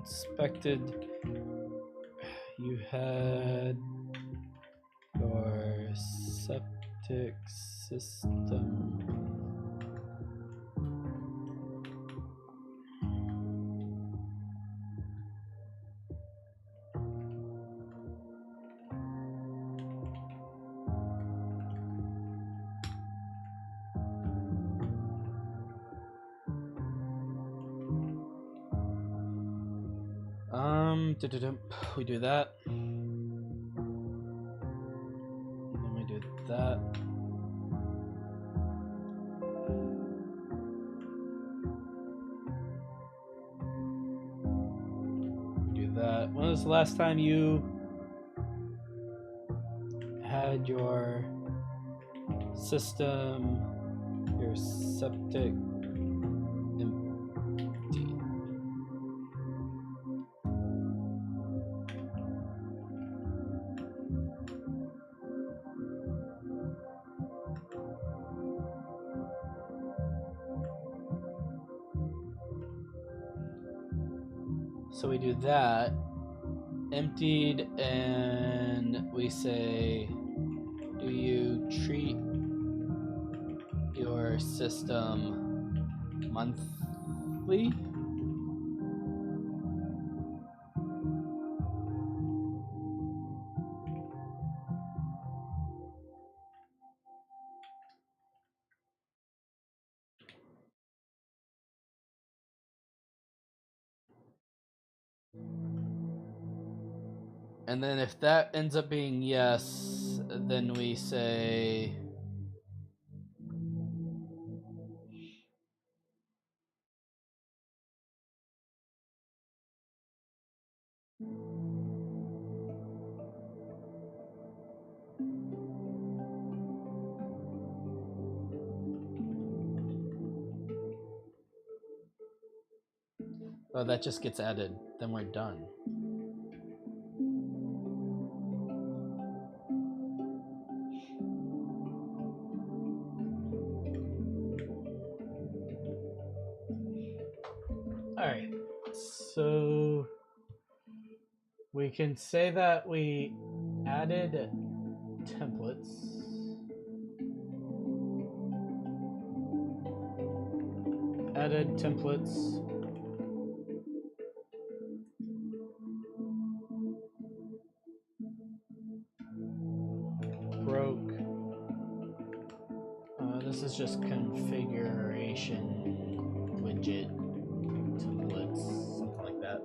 inspected? You had your septic system we do that. And then we do that. We do that. When was the last time you had your system, your septic empty? So we do that, emptied, and we say, do you treat your system monthly? And then if that ends up being yes, then we say oh, that just gets added. Then we're done. All right. So we can say that we added templates. Added templates. Broke. This is just configuration widget templates, something like that.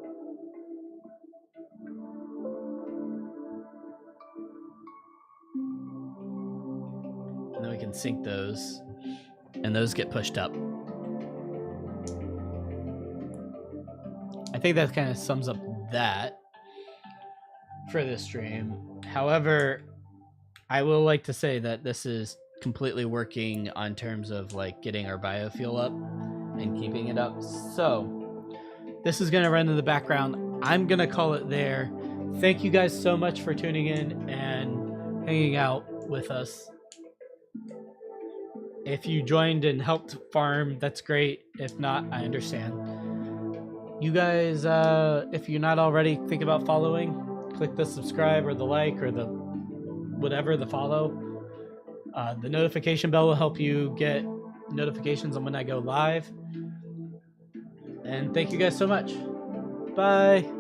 And then we can sync those, and those get pushed up. I think that kind of sums up that for this stream. However, I will like to say that this is completely working on terms of like getting our biofuel up and keeping it up. So this is going to run in the background. I'm going to call it there. Thank you guys so much for tuning in and hanging out with us. If you joined and helped farm, that's great. If not, I understand. You guys, if you're not already, think about following. Click the subscribe or the like or the whatever, the follow. The notification bell will help you get notifications on when I go live. And thank you guys so much. Bye.